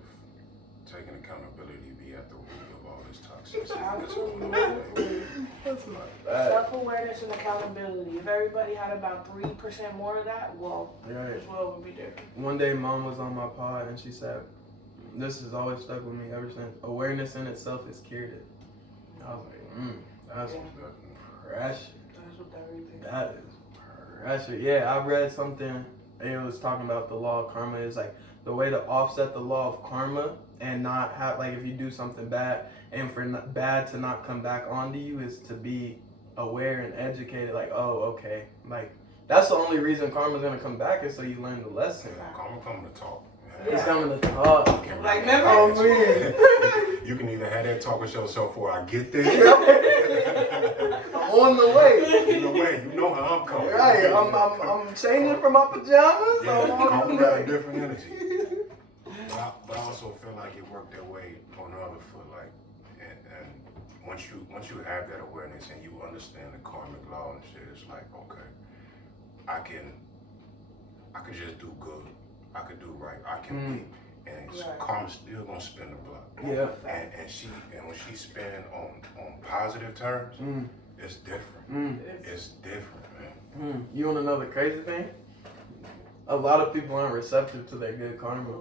taking accountability be at the root of all this toxicity. Absolutely. That's not bad. Self-awareness and accountability. If everybody had about 3% more of that, well, this world would be different. One day, Mom was on my pod and she said, This has always stuck with me ever since. Awareness in itself is curative. I was like, that's pressure. That's what that really is. That is pressure. Yeah, I read something. It was talking about the law of karma. Is like the way to offset the law of karma and not have, like, if you do something bad and for bad to not come back onto you is to be aware and educated. Like, oh, okay, like that's the only reason karma's gonna come back is so you learn the lesson. Karma coming to talk. It's coming to talk. Like, never. Oh man. You can either have that talk with yourself before I get there. I'm on the way. In the way, you know how I'm coming. Right, I'm changing from my pajamas. Yeah, I'm on karma the got a way. different energy. But I also feel like it worked that way on the other foot. Like, and once you have that awareness and you understand the karmic law and shit, it's like, okay, I can just do good. I could do right. I can be, and karma's still gonna spin the block. Yeah. And when she spin on positive terms, it's different. It's different, man. You want to know the crazy thing? A lot of people aren't receptive to their good karma.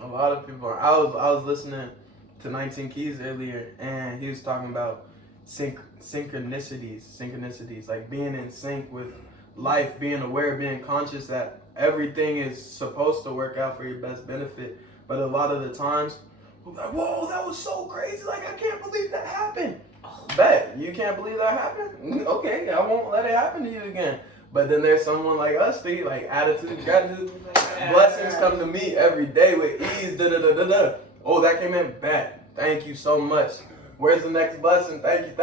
A lot of people are. I was listening to 19 Keys earlier, and he was talking about synchronicities, like being in sync with life, being aware, being conscious that everything is supposed to work out for your best benefit. But a lot of the times, we're like, whoa, that was so crazy. Like, I can't believe that happened. Bet, you can't believe that happened? Okay, I won't let it happen to you again. But then there's someone like us, like attitude, gratitude. Blessings come to me every day with ease, Oh, that came in bad. Thank you so much. Where's the next blessing? Thank you.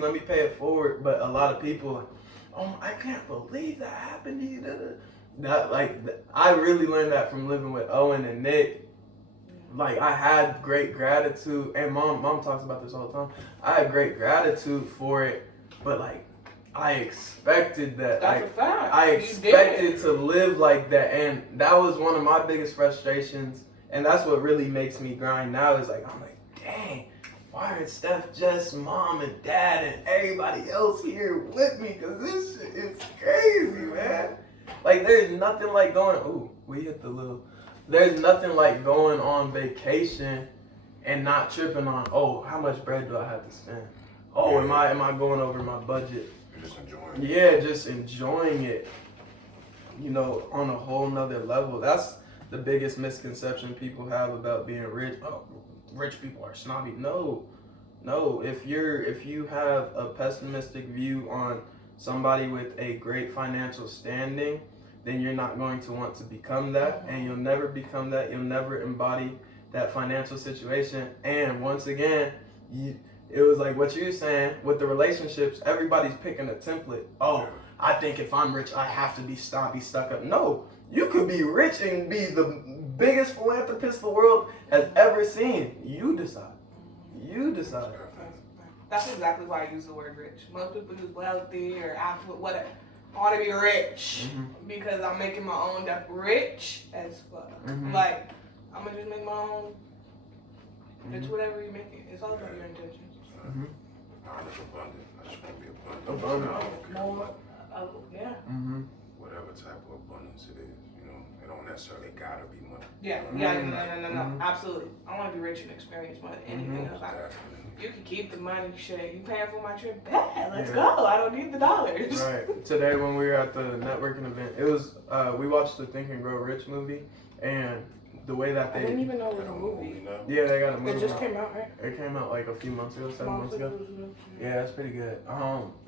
Let me pay it forward. But a lot of people like, oh, I can't believe that happened to you. I really learned that from living with Owen and Nick. Like, I had great gratitude, and mom talks about this all the time. I had great gratitude for it, but like, I expected that. That's a fact. I expected to live like that, and that was one of my biggest frustrations. And that's what really makes me grind now. Is like, I'm like, dang, why aren't Steph, Jess, mom, and dad, and everybody else here with me? Cause this shit is crazy, man. Like, there's nothing like there's nothing like going on vacation and not tripping on, oh, how much bread do I have to spend? Oh, am I going over my budget? You're just enjoying it. Yeah, just enjoying it, on a whole nother level. That's the biggest misconception people have about being rich. Oh, rich people are snobby. No. If you have a pessimistic view on somebody with a great financial standing, then you're not going to want to become that, and you'll never become that. You'll never embody that financial situation. And once again, it was like what you're saying with the relationships. Everybody's picking a template. Oh, I think if I'm rich, I have to be snobby, stuck up. No, you could be rich and be the biggest philanthropist the world has ever seen. You decide. That's exactly why I use the word rich. Most people use wealthy or affluent, whatever. I want to be rich because I'm making my own stuff rich as fuck. Like, I'm going to just make my own. It's whatever you make it. It's all about your intentions. Mine is abundant. I just want to be abundant. Yeah. Whatever type of abundance it is, it don't necessarily gotta be money. Yeah. No. Absolutely. I want to be rich and experience more than anything else. You can keep the money, shit. You paying for my trip? Bad. Let's go. I don't need the dollars. Right. Today when we were at the networking event, it was we watched the Think and Grow Rich movie, and the way that I didn't even know it was a movie. Yeah, they got a movie. It just came out, right? It came out like a few months ago, 7 months ago. Yeah, it's pretty good.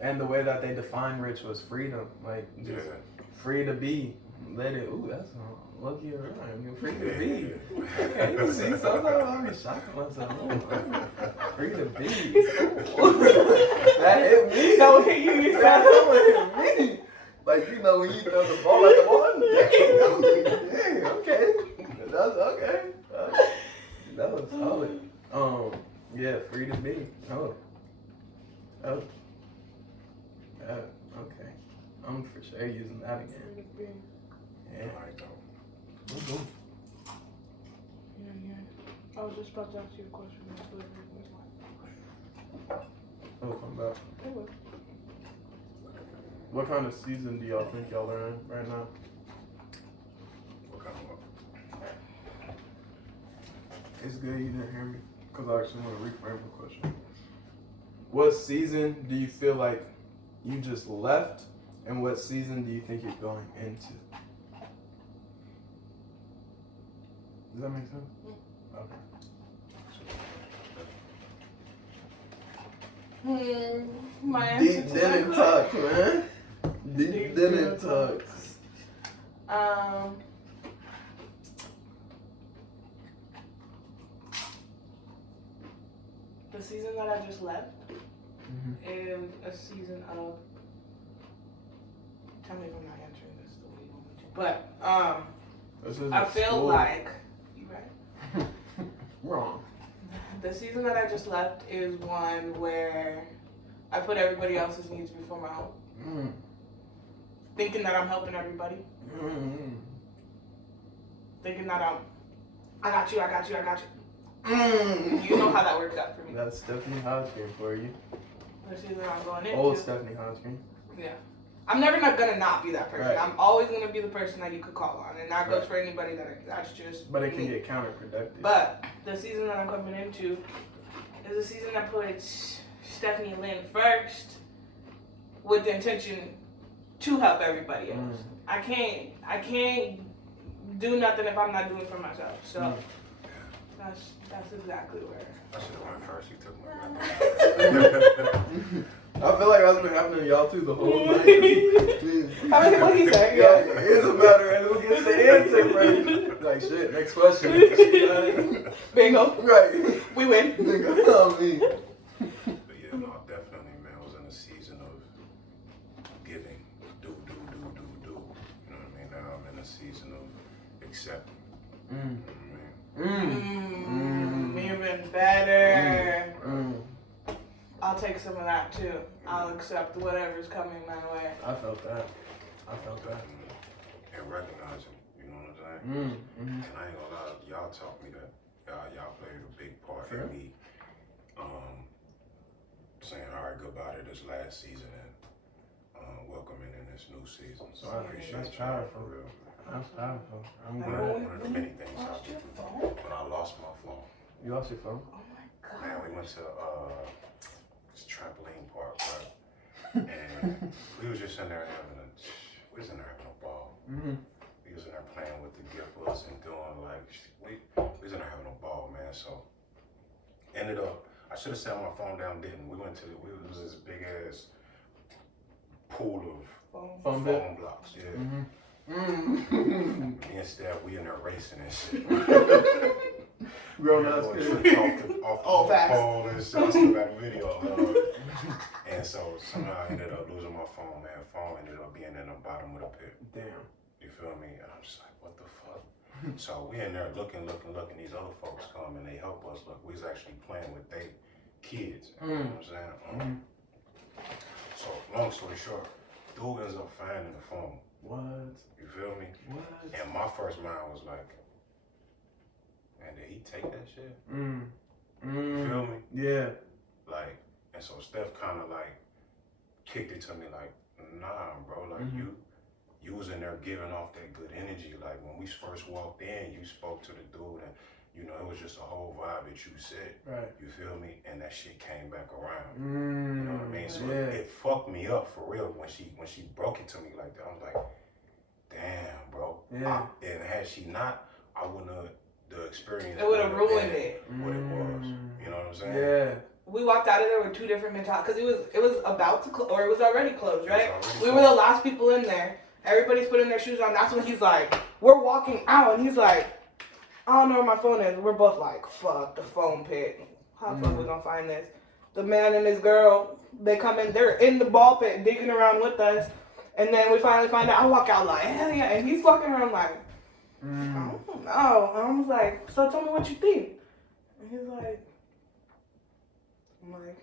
And the way that they defined rich was freedom, like just free to be. Let it. Ooh, that's lucky rhyme. You're free to be. Okay, you see, sometimes I be shocking myself. Oh, free to be. That hit me. That hit you. That hit me. Like, when you throw the ball at the wall. Dang, okay. That's okay. That was solid. Yeah, free to be. Oh. Okay. I'm for sure using that again. Yeah. Yeah. I was just about to ask you a question. It'll come back. What kind of season do y'all think y'all are in right now? What kind of It's good you didn't hear me, because I actually want to reframe the question. What season do you feel like you just left, and what season do you think you're going into? Does that make sense? Okay. My answer Deep to dinner that talk, man. Deep dinner talks. The season that I just left is a season of. Tell me if I'm not answering this the way you want me to. But I feel like you right. Wrong. The season that I just left is one where I put everybody else's needs before my own. Thinking that I'm helping everybody. Thinking that I got you. You know how that works out for me. That's Stephanie Hodgkin for you. The season I'm going into. Old Stephanie Hodgkin. Yeah. I'm never gonna not be that person. Right. I'm always gonna be the person that you could call on, and that goes for anybody that's just. But it can me. get counterproductive. But the season that I'm coming into is a season that puts Stephanie Lynn first, with the intention to help everybody else. I can't do nothing if I'm not doing for myself. So that's exactly where. I should have went first. You took my I feel like that's been happening to y'all too the whole night. I mean, what he said? Yeah, it's a matter of who gets the answer first. Like shit, next question. Bingo. Right. We win. Nigga, tell me. But yeah, no, definitely, man. I was in a season of giving, do. You know what I mean? Now I'm in a season of accepting. Even better. I'll take some of that too. I'll accept whatever's coming my way. I felt that. And recognizing, you know what I'm saying? And I ain't gonna lie, y'all taught me that. Y'all played a big part in me saying all right goodbye to this last season and welcoming in this new season. So I appreciate y'all for real. That's powerful. I'm One glad. of the many things I did when I lost my phone. You lost your phone? Oh my god. Man, we went to this trampoline park, right? And we was just in there having a ball. We was in there playing with the gifters and doing like we was in there having a ball, man. So ended up, I should have set my phone down, didn't. We went to it was this big ass pool of phone blocks, yeah. Instead, we in there racing and shit. Grown ass kid. Off the pole and shit. I still got a video. And so somehow I ended up losing my phone, man. Phone ended up being in the bottom of the pit. Damn. You feel me? And I'm just like, what the fuck? So we in there looking. These other folks come and they help us. Look, we was actually playing with their kids. You know what I'm saying? So long story short, dude ends up finding the phone. What? You feel me? What? And my first mind was like, man, did he take that shit? You feel me? Yeah. Like, and so Steph kind of like kicked it to me like, nah, bro, like you was in there giving off that good energy. Like when we first walked in, you spoke to the dude and you know, it was just a whole vibe that you said. Right. You feel me? And that shit came back around. You know what I mean? So it fucked me up for real when she broke it to me like that. I was like, damn, bro. Yeah. And had she not, I wouldn't have the experience. It would have ruined it. What it was. You know what I'm saying? Yeah. We walked out of there with two different mentalities because it was about to close, or it was already closed, right? We were closed. the last people in there. Everybody's putting their shoes on. That's when he's like, we're walking out, and he's like, I don't know where my phone is. We're both like, fuck the phone pit. How the fuck we gonna find this? The man and his girl, they come in, they're in the ball pit digging around with us. And then we finally find out. I walk out like, hell yeah. And he's walking around like, I don't know. And I was like, so tell me what you think. And he's like, I'm like,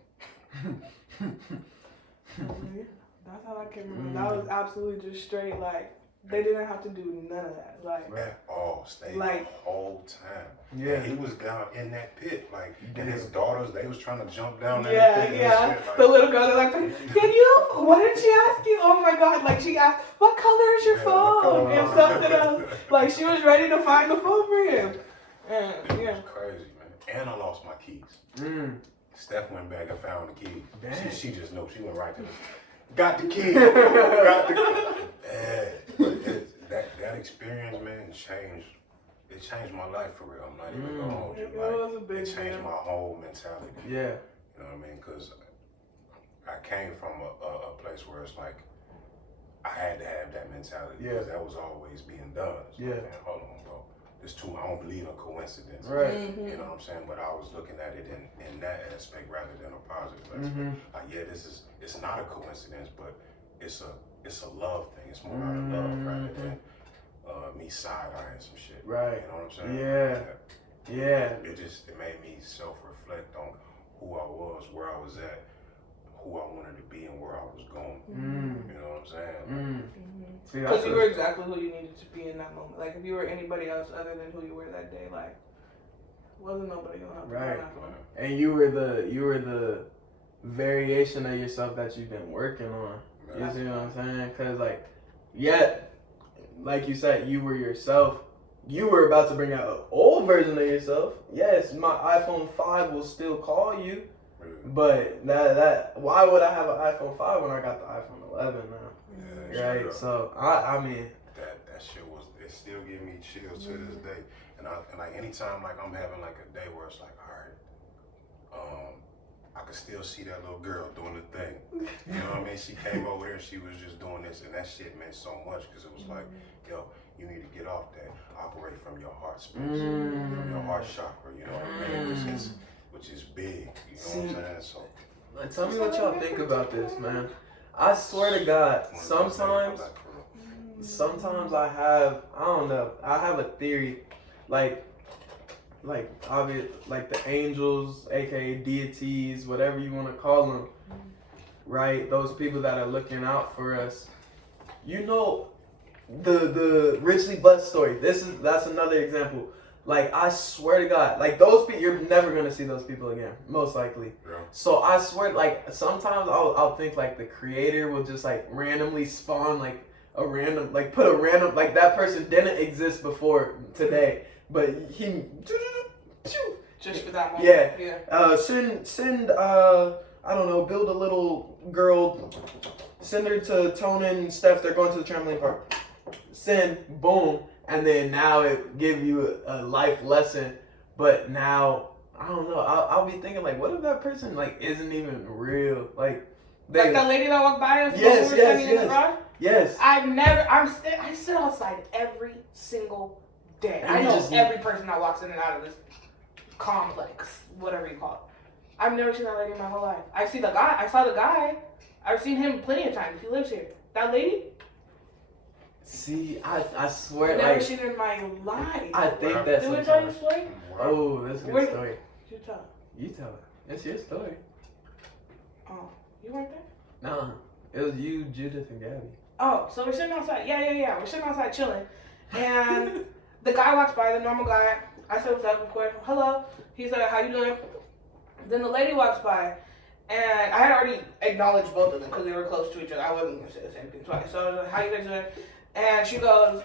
that's how I can remember. That was absolutely just straight, like, they didn't have to do none of that. Like, At all, stayed like, the whole time. Yeah. And he was down in that pit, like, and his daughters, they was trying to jump down in yeah, the pit. yeah. And shit, like, The little girl, they're like, can you, what did she ask you? Oh my God, like, she asked, what color is your phone? And something else. Like, she was ready to find the phone for him. And It yeah. was crazy, man. And I lost my keys. Steph went back and found the keys. She just knew. She went right to the. Got the keys. Got the keys. But that experience, man, changed. It changed my life for real. I'm not even gonna hold you. It was a big It changed deal. my whole mentality. Yeah. You know what I mean? Because I came from a place where it's like I had to have that mentality. Yeah. Because that was always being done. So, Yeah. man, hold on, bro. It's too. I don't believe in coincidence. Right. Mm-hmm. You know what I'm saying? But I was looking at it in that aspect rather than a positive aspect. Mm-hmm. Like, yeah, it's not a coincidence, but it's a love thing. It's more out of love rather than me side-eyeing some shit. Right. You know what I'm saying? Yeah. Yeah. It made me self-reflect on who I was, where I was at, who I wanted to be, and where I was going. You know what I'm saying? Because you were exactly who you needed to be in that moment. Like, if you were anybody else other than who you were that day, like, wasn't nobody gonna help you Right. on that one. And you were the variation of yourself that you've been working on. You see what I'm saying? Because, like, like you said, you were yourself. You were about to bring out an old version of yourself. Yes, my iPhone 5 will still call you. But why would I have an iPhone 5 when I got the iPhone 11 now? Yeah, Right? So, I mean... That shit it still give me chills to this day. And like anytime like I'm having like a day where it's like, all right, I could still see that little girl doing the thing. You know what I mean? She came over there and she was just doing this, and that shit meant so much because it was like, yo, you need to get off that, operate from your heart space, from your heart chakra. You know what I mean? Which is big. You know what I'm saying? So tell me what y'all think about this, man. I swear to God, sometimes I have a theory, like obvious, like the angels, aka deities, whatever you want to call them, right? Those people that are looking out for us. You know, the richly blessed story. That's another example. Like, I swear to God, like, those people, you're never gonna see those people again, most likely. yeah. So I swear, like, sometimes I'll think like the creator will just like randomly spawn like a random, like put a random, like that person didn't exist before today, but he Just for that moment. Yeah. Send I don't know, build a little girl, send her to Tona and Steph, they're going to the trampoline park. Send, boom, and then now it give you a life lesson, but now, I don't know, I'll be thinking like, what if that person like isn't even real? Like that lady that walked by us when we were standing in the garage? Yes. I sit outside every single day. And I you know just- every person that walks in and out of this complex, whatever you call it. I've never seen that lady in my whole life. I saw the guy. I've seen him plenty of times. He lives here. That lady? See, I swear, I've never like, seen her in my life. I think that's Do we tell you sometimes. the story? Oh, that's a good story. You tell. You tell it. It's your story. Oh, you weren't there? No, it was you, Judith, and Gabby. Oh, so we're sitting outside. Yeah. We're sitting outside chilling. And the guy walks by, the normal guy. I said, what's up, of course. Hello. He's like, how you doing? Then the lady walks by. And I had already acknowledged both of them because they were close to each other. I wasn't going to say the same thing twice. So I was like, how you guys doing? And she goes,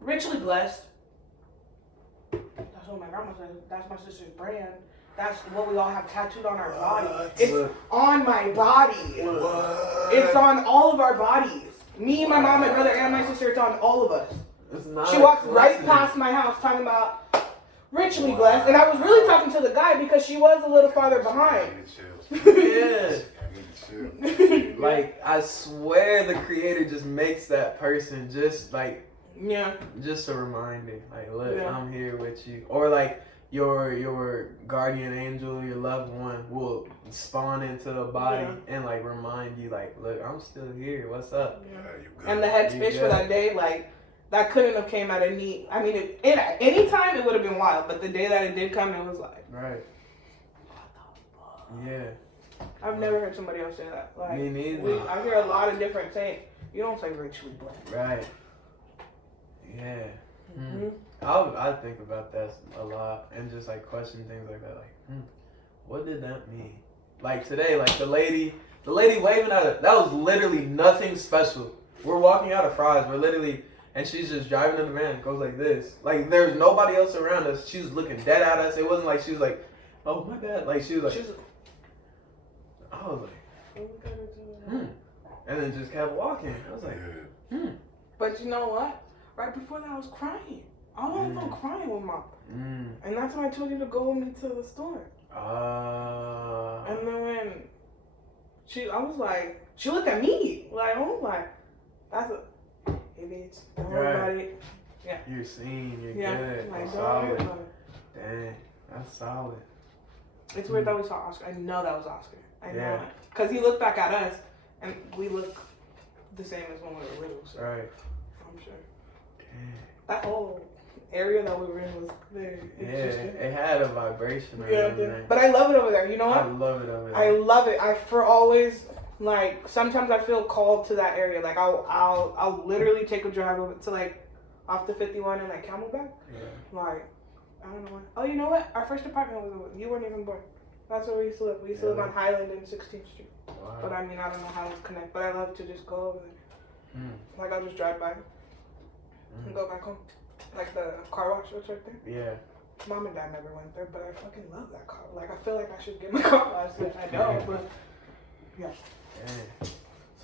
richly blessed. That's what my grandma said. That's my sister's brand. That's what we all have tattooed on our body. It's on my body. What? It's on all of our bodies. Me, my mom, my brother, and my sister, it's on all of us. It's not She walks right past my house talking about richly blessed. And I was really talking to the guy because she was a little farther behind. Yeah. Like, I swear the creator just makes that person just like, Yeah. just a reminder. Like, look, Yeah. I'm here with you. Or like your guardian angel, your loved one will spawn into a body and like remind you, like, look, I'm still here. What's up? Yeah. And the headspace for that day, like, that couldn't have came at any time it would have been wild, but the day that it did come, it was like, Right. what the fuck? Yeah. I've never heard somebody else say that. Like, Me neither. I hear a lot of different saying. You don't say richly blessed. Right. Yeah. Mm-hmm. I think about that a lot and just like question things like that. Like, what did that mean? Like today, like the lady waving at it. That was literally nothing special. We're walking out of Fry's. We're literally and she's just driving in the van. It goes like this. Like there's nobody else around us. She was looking dead at us. It wasn't like she was like, "Oh my bad." Like she was like, I was like, and then just kept walking. I was like, But you know what? Right before that, I was crying. I was on the phone crying with Mom. And that's when I told you to go with me to the store. And then when I was like, she looked at me. Like, I was like, that's a, hey bitch, don't worry about it. Yeah. You're seen, you're good. Like, That's don't worry solid. about it. Dang, that's solid. It's weird that we saw Oscar. I know that was Oscar. I know Yeah. it. Because he looked back at us, and we look the same as when we were little. So Right. I'm sure. Dang. That whole area that we were in was very interesting. It had a vibration Yeah, around there. but I love it over there. You know what? I love it over there. I love it. Like sometimes I feel called to that area. Like I'll literally take a drive over to like off the 51 and like Camelback. Yeah. Like I don't know why. Oh, you know what? Our first apartment was you weren't even born. That's where we used to live. We used to live on Highland and 16th Street. Wow. But I mean I don't know how to connect. But I love to just go over there. Like I'll just drive by and go back home. Like the car wash that's right there. Yeah. Mom and Dad never went there, but I fucking love that car. Like I feel like I should get my car washed. I know, but yeah. Dang.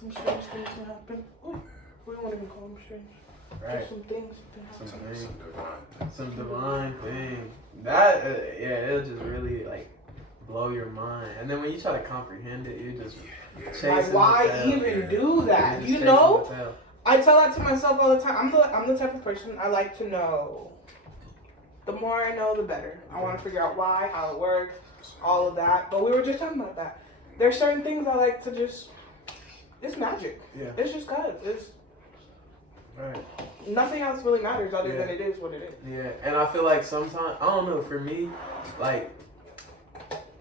Some strange things can happen. Ooh, we won't even call them strange. Right. Just some things can happen. Some divine thing. That it'll just really like blow your mind. And then when you try to comprehend it, you're just chasing Like why the tail. even do that? You're just You chasing know? the tail. I tell that to myself all the time. I'm the type of person I like to know. The more I know, the better. I want to figure out why, how it works, all of that. But we were just talking about that. There's certain things I like to just. It's magic. Yeah. It's just cause it's. Right. Nothing else really matters other than it is what it is. Yeah, and I feel like sometimes, I don't know, for me, like,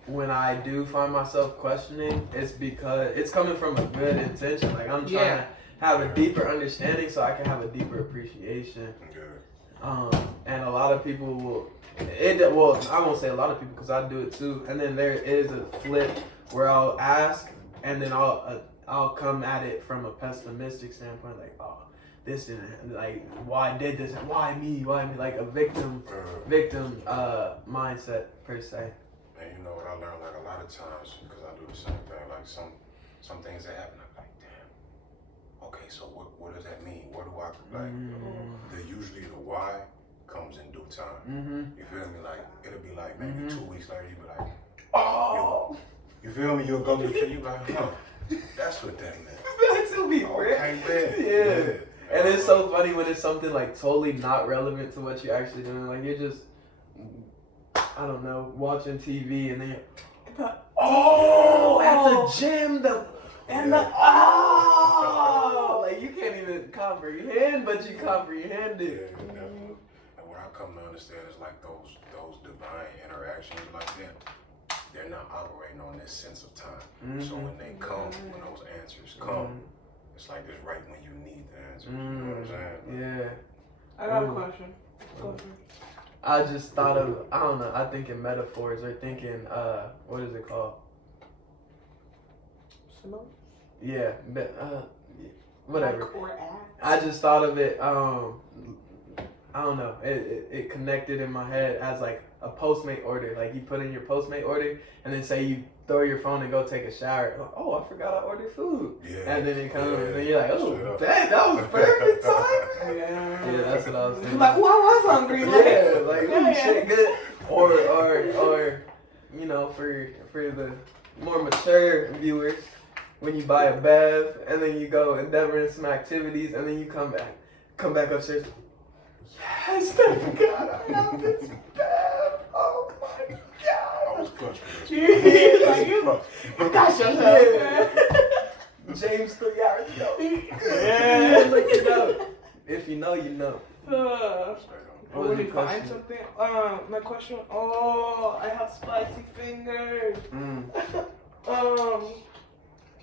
when I do find myself questioning, it's because it's coming from a good intention. Like, I'm trying to have a deeper understanding so I can have a deeper appreciation. And a lot of people will, I won't say a lot of people because I do it too. And then there is a flip where I'll ask and then I'll come at it from a pessimistic standpoint, like, oh, this didn't, like, why did this? Why me? Like a victim mindset per se. And you know what I learned, like a lot of times, because I do the same thing, like some things that happen, I'm like, damn, okay, so what does that mean? What do I, like, usually the why comes in due time. You feel me? Like, it'll be like maybe 2 weeks later, you'll be like, oh, you feel me? You'll go to the you like, huh, that's what that meant. That'll be Okay, yeah. And it's so funny when it's something like totally not relevant to what you're actually doing. Like you're just, I don't know, watching TV and then you're, at the gym, like you can't even comprehend, but you comprehend it. Yeah, definitely. And what I come to understand is like those divine interactions like that, they're not operating on this sense of time. So when they come, when those answers come, it's like it's right when you need the answers. You know what I'm saying? Yeah. I got a question. I just thought of, I don't know, I think in metaphors or thinking, what is it called? Symbols? Yeah, whatever. Like or at? I just thought of it, I don't know, it connected in my head as like a Postmate order. Like you put in your Postmate order and then say you throw your phone and go take a shower. Oh, I forgot I ordered food. Yeah. And then it comes and then you're like, oh, dang, that was perfect time. Yeah, that's what I was thinking. Like, oh, I was hungry. Yeah, like, ooh, shit good. Or, you know, for the more mature viewers, when you buy a bev and then you go endeavor in some activities and then you come back upstairs. Yes, thank God I have this bev. Oh my God. I was clutch for this. Yeah, like you got yourself. James 3 hours ago. Yeah. Look it up. If you know, you know. When you find something, my question. Oh, I have spicy fingers.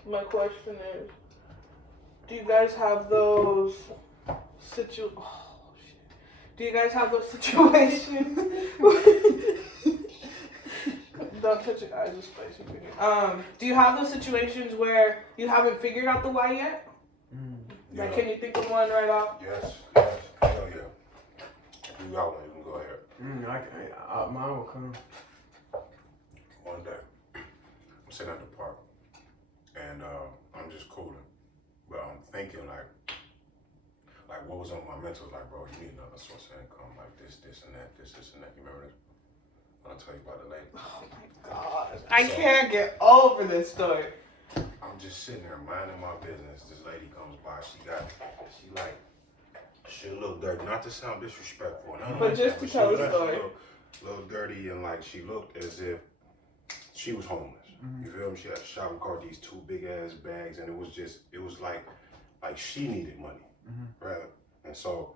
My question is, do you guys have those Do you guys have those situations? Don't touch your eyes with spicy fingers. Do you have those situations where you haven't figured out the why yet? Like, Yeah. can you think of one right off? Yes. Hell yeah. If you got one, you can go ahead. Mine will come. One day, I'm sitting at the park, and I'm just cooling, but I'm thinking like what was on my mental? Like, bro, you need another source of income, like this, and that, this, and that. You remember this? I'll tell you about it later. Oh my gosh. I can't get over this story. I'm just sitting there minding my business. This lady comes by. She looked dirty. Not to sound disrespectful, But just to tell the story. A little dirty, and like she looked as if she was homeless. You feel me? She had a shopping cart, these 2 big ass bags, and it was like she needed money, right? And so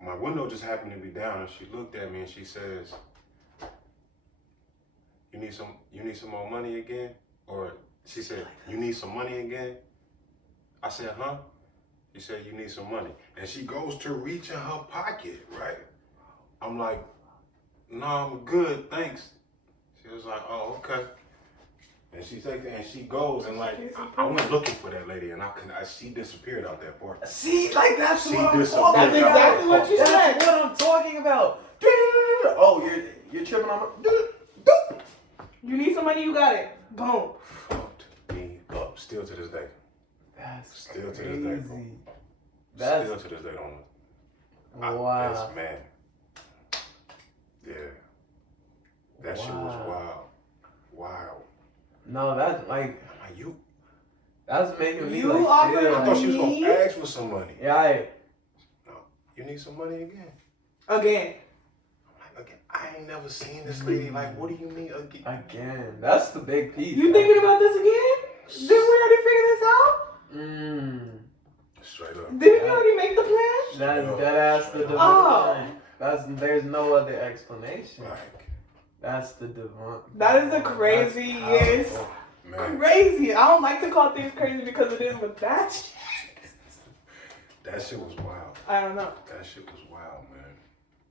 my window just happened to be down, and she looked at me and she says, you need some more money again? Or she said, you need some money again? I said, huh? She said, you need some money. And she goes to reach in her pocket, right? I'm like, no, I'm good, thanks. She was like, oh, okay. And she takes it and she goes, and like I went looking for that lady, and she disappeared out that park. See, like that's She what I'm disappeared. talking That's about. exactly what you said. That's what I'm talking about. Oh, you're tripping on my. You need some money, you got it. Boom. Fucked me up. Still to this day. That's Still crazy. to this day. That's Still to this day, don't. wow. That's man. Yeah. That shit was wild. Wow. No, that's like I'm like, that's making me You like offered feel I thought she was Me? gonna ask for some money. Yeah, No, you need some money again. Again. I'm like, again, I ain't never seen this lady. Like, what do you mean again? again. That's the big piece. You thinking about this again? Didn't we already figure this out? Straight up. Didn't we already make the plan? That's the divine. Oh. There's no other explanation. Like, That's the divine. That is the craziest. That's man, Crazy. I don't like to call things crazy because it is, but that's that shit was wild. I don't know. That shit was wild, man.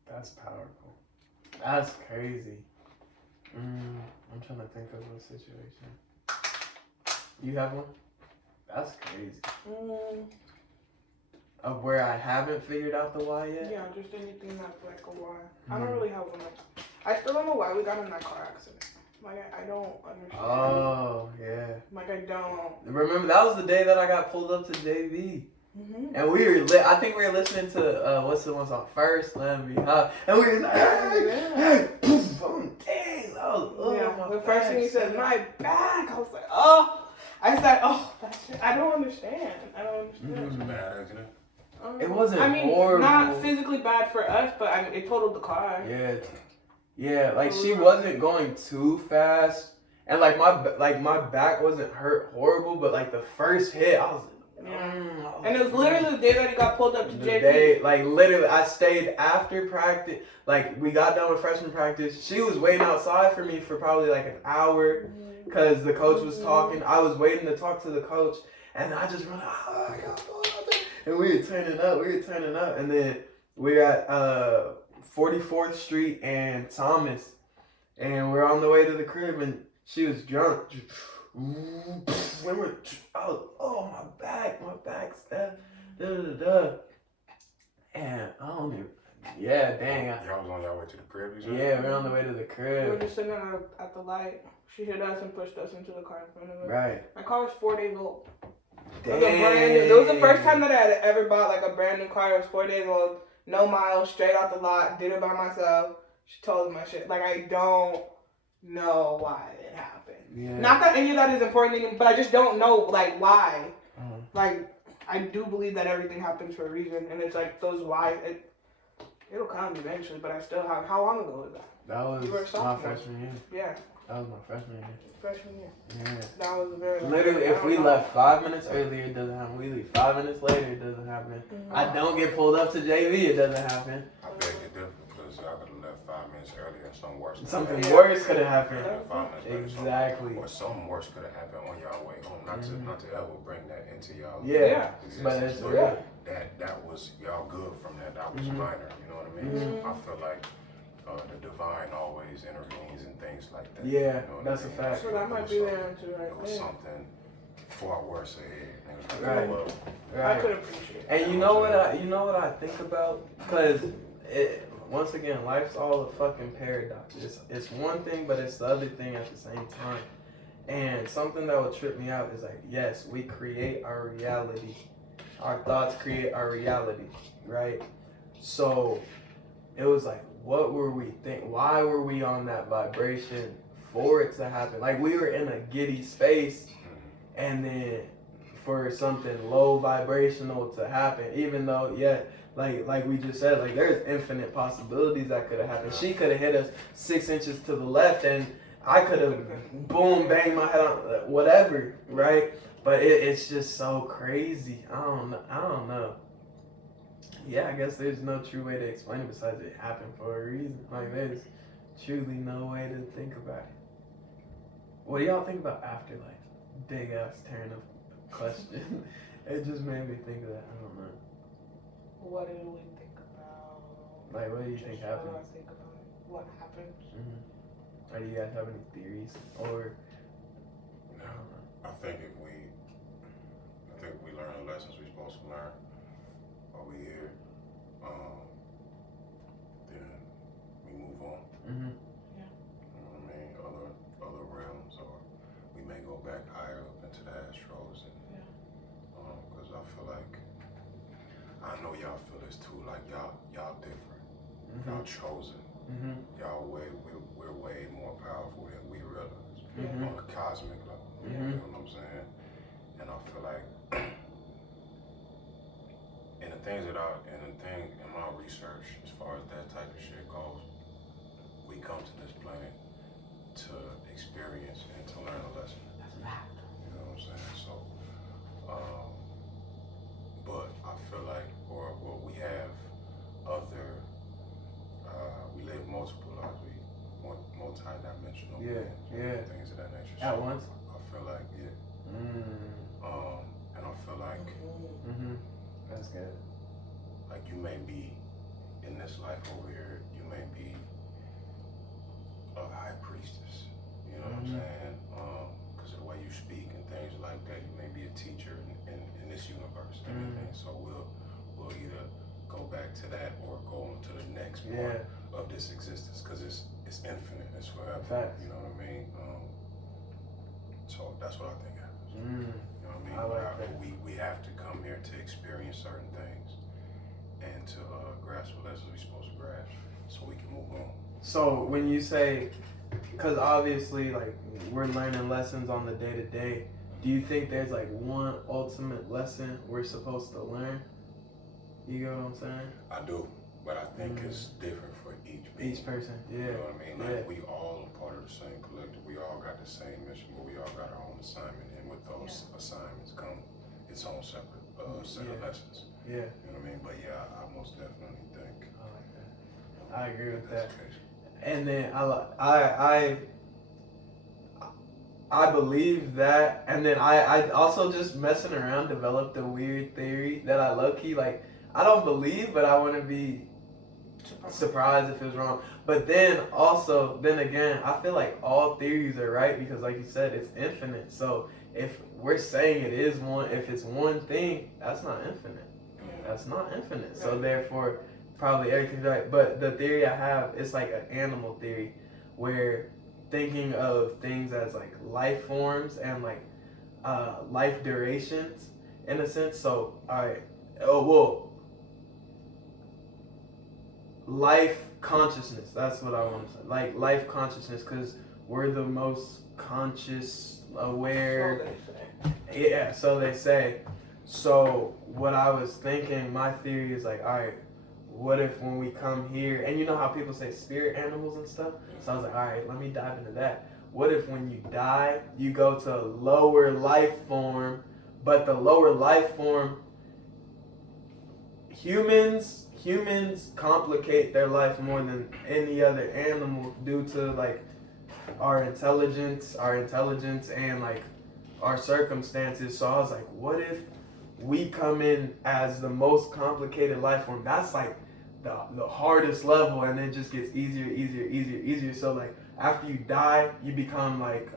That's powerful. That's crazy. I'm trying to think of a situation. You have one? That's crazy. Of where I haven't figured out the why yet? Yeah, just anything that's like a why. I don't really have one. I still don't know why we got in that car accident. Like, I don't understand. Oh, yeah. Like, I don't. Remember, that was the day that I got pulled up to JV. Mm-hmm. And we were I think we were listening to, what's the one song? First, Let Me High. And we were like, hey, poof, boom, dang. Yeah, the first thing he said, my back. I was like, oh. I said, oh, that shit. I don't understand. It was a bad accident. It wasn't I mean, horrible. not physically bad for us, but I mean, it totaled the car. Yeah, like she wasn't going too fast, and like my back wasn't hurt horrible, but like the first hit, I was like, And it was literally the day that he got pulled up to the JP. day, like literally, I stayed after practice. Like we got done with freshman practice. She was waiting outside for me for probably like an hour, cause the coach was talking. I was waiting to talk to the coach, and I just run. I got pulled out there. And we were turning up, and then we're at 44th Street and Thomas, and we're on the way to the crib, and she was drunk. We were, oh my back's that, and I don't even, dang. Y'all was on y'all way to the crib, you said? Yeah, we're on the way to the We were crib. just sitting at the light. She hit us and pushed us into the car in front of us. Right. My car was 4 days old. It Dang. was a brand new. It was the first time that I had ever bought like a brand new car. It was 4 days old, no miles, straight out the lot. Did it by myself. She told me my shit. Like, I don't know why it happened. Yeah. Not that any of that is important, but I just don't know like why. Uh-huh. Like, I do believe that everything happens for a reason, and it's like those why. It'll come eventually, but I still have. How long ago was that? That was You were a my sophomore. freshman year. Yeah, That was my freshman year. freshman year. Yeah. That was very. Literally, I if don't we know. left 5 minutes earlier, it doesn't happen. We leave 5 minutes later, it doesn't happen. I don't get pulled up to JV, it doesn't happen. I beg to differ because y'all could have left 5 minutes earlier and something worse. Something Yeah. worse could have happened. 5 minutes later, Exactly. Or something worse could have happened on y'all way home. Not to ever bring that into y'all. Yeah, existence, but it's real. That was y'all good from that. That was minor. You know what I mean? So I feel like the divine always intervenes in things like that. Yeah, you know what that's I a mean? fact. So that might be there too, right It was there. something before I were to say it. Right. I Right. could appreciate it. And you know what I think about? Cause once again, life's all a fucking paradox. It's one thing, but it's the other thing at the same time. And something that would trip me out is like, yes, we create our reality. Our thoughts create our reality, right? So it was like, what were we think? Why were we on that vibration for it to happen? Like we were in a giddy space, and then for something low vibrational to happen, even though like we just said, like there's infinite possibilities that could have happened. She could have hit us 6 inches to the left, and I could have boom banged my head on whatever, right? But it's just so crazy. I don't know. Yeah, I guess there's no true way to explain it besides it happened for a reason. Like there's truly no way to think about it. What do y'all think about afterlife? Big ass turn of question. It just made me think of that. I don't know. What do we think about? Like, what do you think happened? What do I think about it? What happened? Mm-hmm. Or do you guys have any theories? Or No, I think we learn the lessons we're supposed to learn while we here. Then we move on. mm-hmm. You know what I mean? Other realms, or we may go back higher up into the astros, and because I feel like I know y'all feel this too. Like y'all different. Y'all chosen. Y'all we're way more powerful than we realize on a cosmic level. You know what I'm saying? And I feel like in my research, as far as that type of shit goes, we come to this planet to experience and to learn a lesson. You know what I'm saying? So, but I feel like, we have other, we live multiple lives, we multi-dimensional beings, things of that nature. At So once? I feel like, and I feel like, That's good. like you may be in this life over here, you may be a high priestess, you know what I'm saying? Because of the way you speak and things like that, you may be a teacher in this universe and everything. So we'll either go back to that or go on to the next part of this existence, because it's infinite, it's forever. Facts. You know what I mean? So that's what I think happens. You know what I mean? I like that. We have to come here to experience certain things and to grasp what lessons we're supposed to grasp so we can move on. So when you say, because obviously like we're learning lessons on the day to day, do you think there's like one ultimate lesson we're supposed to learn? You get what I'm saying? I do, but I think it's different for each being. Each person, You know what I mean? Like Yeah. we all are part of the same collective. We all got the same mission, but we all got our own assignment. And with those assignments come its own separate set of lessons. Yeah. You know what I mean? But yeah, I most definitely think. I like that. I agree with that's that. the case. And then I believe that, and then I also just messing around developed a weird theory that I low key like. I don't believe, but I want to be surprised if it's wrong. But then again, I feel like all theories are right because, like you said, it's infinite. So if we're saying it is one, if it's one thing, that's not infinite. That's not infinite. So therefore, probably everything's right. But the theory I have, it's like an animal theory, where thinking of things as like life forms and like life durations in a sense. So life consciousness, that's what I want to say. Like life consciousness, because we're the most conscious, aware. Yeah, so they say. So what I was thinking, my theory is like, all right, what if when we come here, and you know how people say spirit animals and stuff? So I was like, all right, let me dive into that. What if when you die, you go to a lower life form, but the lower life form, humans complicate their life more than any other animal due to like our intelligence and like our circumstances. So I was like, what if we come in as the most complicated life form? That's like the hardest level, and it just gets easier. So like after you die, you become like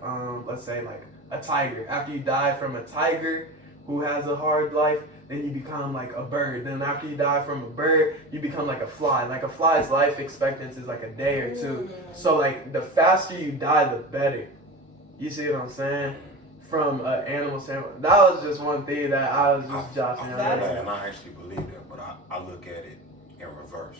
let's say like a tiger. After you die from a tiger who has a hard life, then you become like a bird. Then after you die from a bird, you become like a fly. Like a fly's life expectancy is like a day or two. So like the faster you die, the better. You see what I'm saying? From an animal standpoint. That was just one thing that I was just joshing I feel around. that, and I actually believe that, but I look at it in reverse.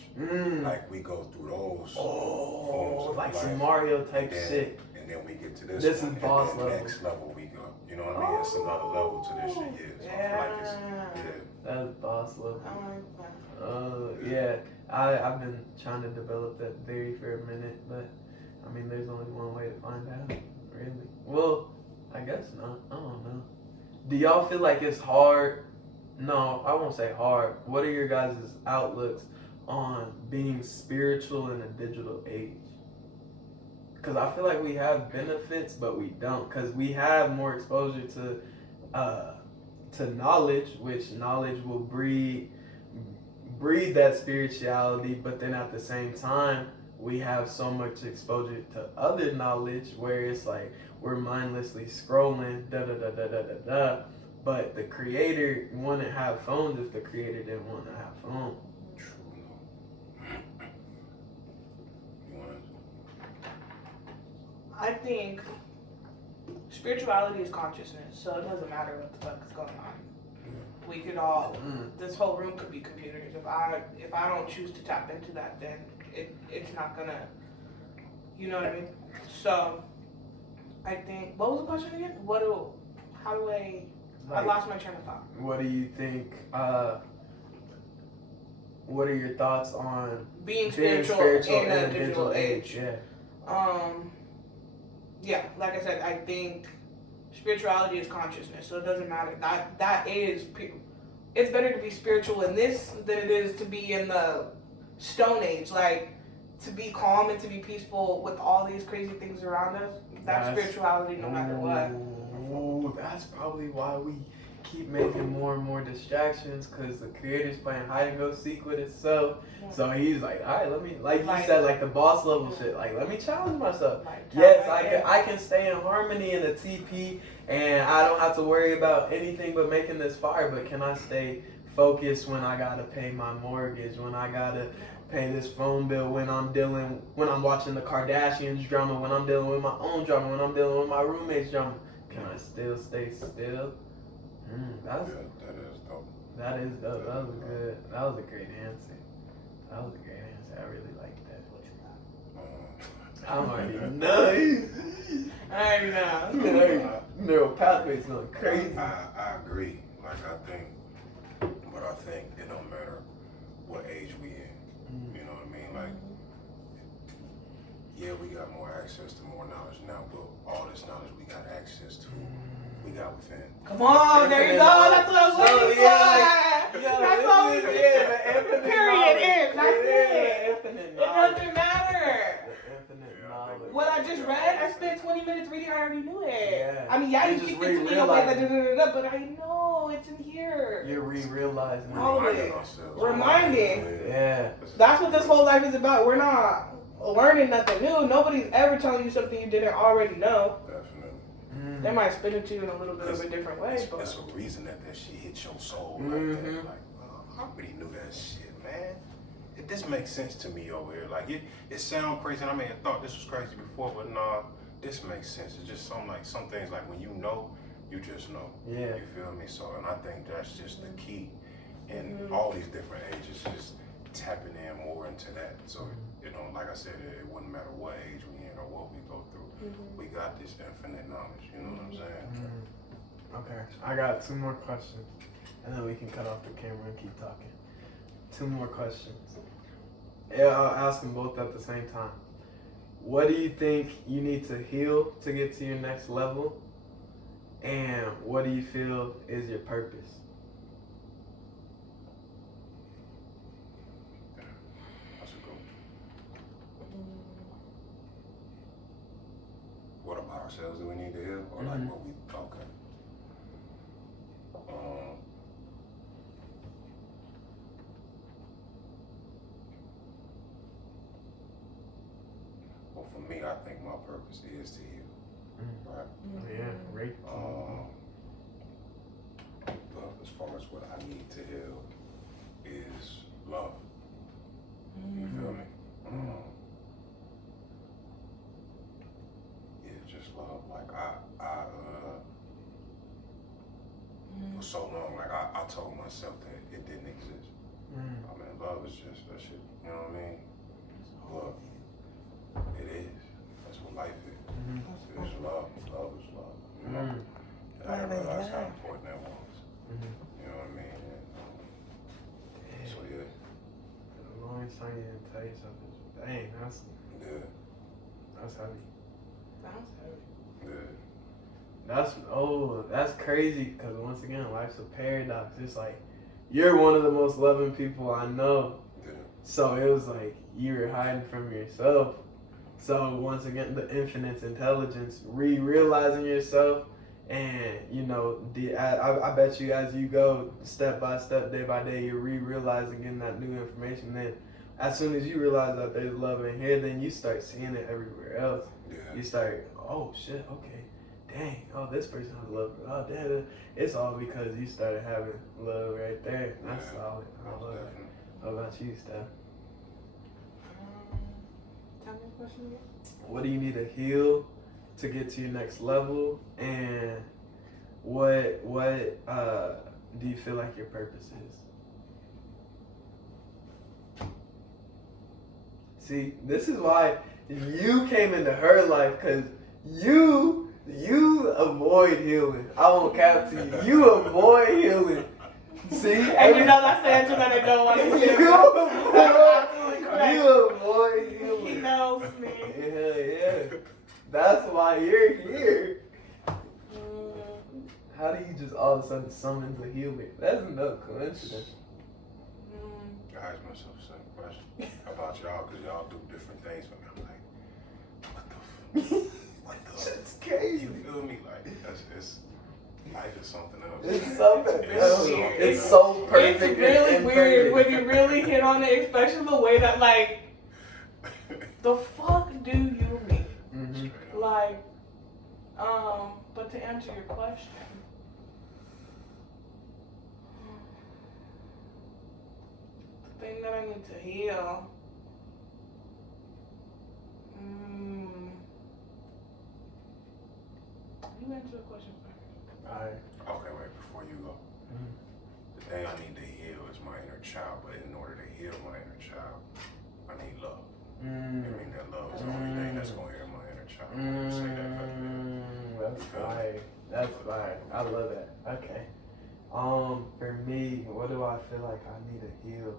Like we go through those forms of like life, some Mario type and shit. and then we get to this This one, is boss and then level. next level we go. You know what I mean? It's another level to this shit. Yeah. So I feel like it's That's boss level. I like that. Yeah. I've been trying to develop that theory for a minute, but I mean, there's only one way to find out, really. Well, I guess not. I don't know. Do y'all feel like it's hard? No, I won't say hard. What are your guys' outlooks on being spiritual in a digital age? Because I feel like we have benefits, but we don't. Because we have more exposure to knowledge, which knowledge will breed that spirituality, but then at the same time, we have so much exposure to other knowledge where it's like we're mindlessly scrolling, but the creator wouldn't have phones if the creator didn't want to have phones. I think spirituality is consciousness, so it doesn't matter what the fuck is going on. We could all, this whole room could be computers. If I don't choose to tap into that, then it's not gonna, you know what I mean? So, I think, what was the question again? I lost my train of thought. What do you think, what are your thoughts on being spiritual in a digital age? Yeah. Yeah, like I said, I think spirituality is consciousness, so it doesn't matter. That is, it's better to be spiritual in this than it is to be in the Stone Age. Like, to be calm and to be peaceful with all these crazy things around us, that's spirituality no matter what. Ooh, that's probably why we keep making more and more distractions, because the creator's playing hide and go seek with itself. Yeah. So he's like, all right, let me, like you said, like the boss level shit, like let me challenge myself. Yes, I can stay in harmony in the TP, and I don't have to worry about anything but making this fire. But can I stay focused when I gotta pay my mortgage, when I gotta pay this phone bill, when I'm watching the Kardashians drama, when I'm dealing with my own drama, when I'm dealing with my roommate's drama? Can I still stay still? That is dope. That is dope. That was good. That was a great answer. I really like that. I'm already nice. I know. Neural pathways going crazy. I agree. Like I think it don't matter what age we in. You know what I mean? Like, yeah, we got more access to more knowledge now, but all this knowledge we got access to, we got within. Come on, there you go. That's what I was waiting for. That's all we need. Period. That's it. It doesn't matter. What I just read, I spent 20 minutes reading. I already knew it. Yeah. I mean, you kicked it to me like but I know it's in here. You're realizing all of it. Reminding. Yeah. That's what this whole life is about. We're not learning nothing new. Nobody's ever telling you something you didn't already know. Definitely. They might spin it to you in a little bit of a different way, but it's a reason that shit hit your soul like that. Like, I already knew that shit, man. This makes sense to me over here. Like, it sounds crazy. I may have thought this was crazy before, but nah, this makes sense. It's just some things like when you know, you just know. Yeah. You feel me? So, and I think that's just the key in all these different ages, just tapping in more into that. So, like I said, it wouldn't matter what age we in or what we go through. We got this infinite knowledge. You know what I'm saying? Okay. I got 2 more questions, and then we can cut off the camera and keep talking. 2 more questions. Yeah, I'll ask them both at the same time. What do you think you need to heal to get to your next level? And what do you feel is your purpose? That's a good one. What about ourselves do we need to heal? Or like what we, okay. Well, for me, I think my purpose is to heal. Right? Oh, yeah, right. Love, as far as what I need to heal, is love. You feel me? Yeah, just love. Like for so long, like I told myself that it didn't exist. I mean, love is just that shit. You know what I mean? Love. It is. That's what life is. It's love. Love is love. You know? And I didn't realize how important that was. You know what I mean? And, so yeah. The longest time you didn't tell you something. Dang, that's heavy. Sounds heavy. Yeah. That's crazy, because once again, life's a paradox. It's like, you're one of the most loving people I know. Yeah. So it was like you were hiding from yourself. So once again, the infinite intelligence, realizing yourself, and I bet you as you go step by step, day by day, you're realizing in that new information. Then as soon as you realize that there's love in here, then you start seeing it everywhere else. Yeah. You start, oh shit, okay, dang, oh this person has love. Oh damn, it's all because you started having love right there. That's solid. I love it. How about you, Steph? Tell me the question again. What do you need to heal to get to your next level, and what do you feel like your purpose is? See, this is why you came into her life, because you avoid healing. I won't cap to you. You avoid healing. See, And you know that's the answer that I don't want to hear. You avoid healing. He knows me. Yeah. That's why you're here. How do you just all of a sudden summon the healer? That's no coincidence. I ask myself the same question about y'all, because y'all do different things for me. I'm like, what the Shit's crazy. You feel me? Like, it's life is something else. It's something It's else. something It's else. so perfect. It's really and weird imperfect. when you really hit on it, especially the way that, like, the fuck do you mean? Mm-hmm. Like, but to answer your question, the thing that I need to heal, you answer the question first. Alright. Okay, wait, before you go. The thing I need to heal is my inner child, but in order to heal my inner child, I need love. I mean, that love is the only thing that's going to heal my inner child. I'm gonna say that back there. That's fire. That's fire. I love that. Okay. For me, what do I feel like I need to heal?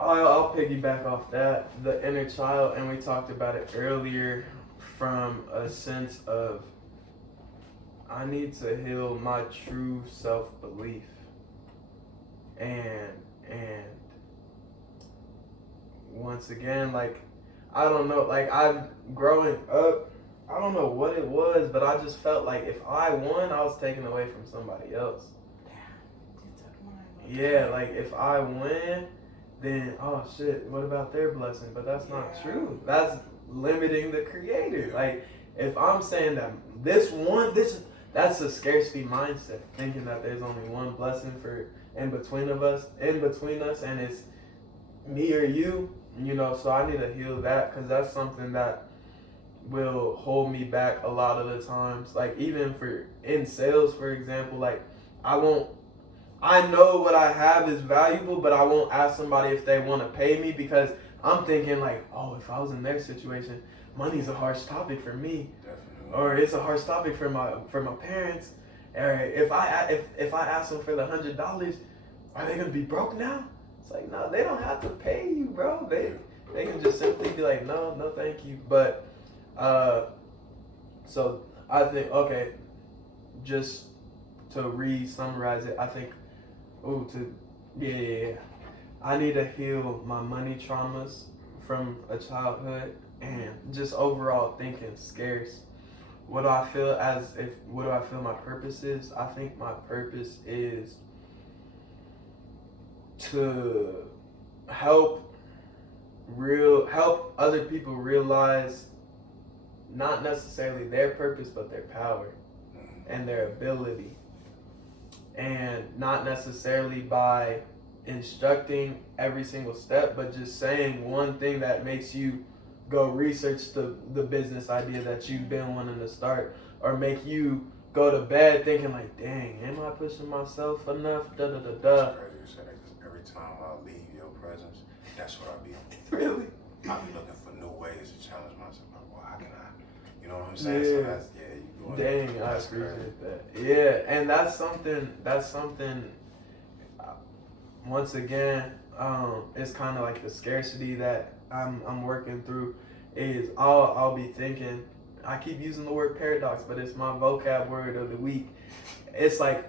I'll piggyback off that, the inner child, and we talked about it earlier from a sense of I need to heal my true self-belief. And once again, like, I don't know, like, growing up, I don't know what it was, but I just felt like if I won, I was taken away from somebody else. Yeah, like, if I win, then, oh shit, what about their blessing? But that's not true. That's limiting the creator. Like, if I'm saying that that's a scarcity mindset, thinking that there's only one blessing in between us, and it's me or you, so I need to heal that, because that's something that will hold me back a lot of the times. Like, even in sales, for example, like, I know what I have is valuable, but I won't ask somebody if they want to pay me, because I'm thinking like, oh, if I was in their situation, money's a harsh topic for me. Definitely. Or it's a harsh topic for my parents. Or if I ask them for the $100, are they gonna be broke now? It's like, no, they don't have to pay you, bro. They can just simply be like, no, thank you. But so I think, okay, just to re-summarize it, I think, I need to heal my money traumas from a childhood, and just overall thinking scarce. What do I feel my purpose is? I think my purpose is to help other people realize not necessarily their purpose, but their power and their ability. And not necessarily by instructing every single step, but just saying one thing that makes you go research the business idea that you've been wanting to start, or make you go to bed thinking like, dang, am I pushing myself enough? Da da da da. That's crazy you say that, 'cause every time I leave your presence, that's what I be on. Really? I be looking for new ways to challenge myself. Like, well, how can I? You know what I'm saying? So that's, you doing Dang, I that's appreciate that. Yeah, and that's something. Once again, it's kind of like the scarcity that I'm working through. Is I'll be thinking. I keep using the word paradox, but it's my vocab word of the week. It's like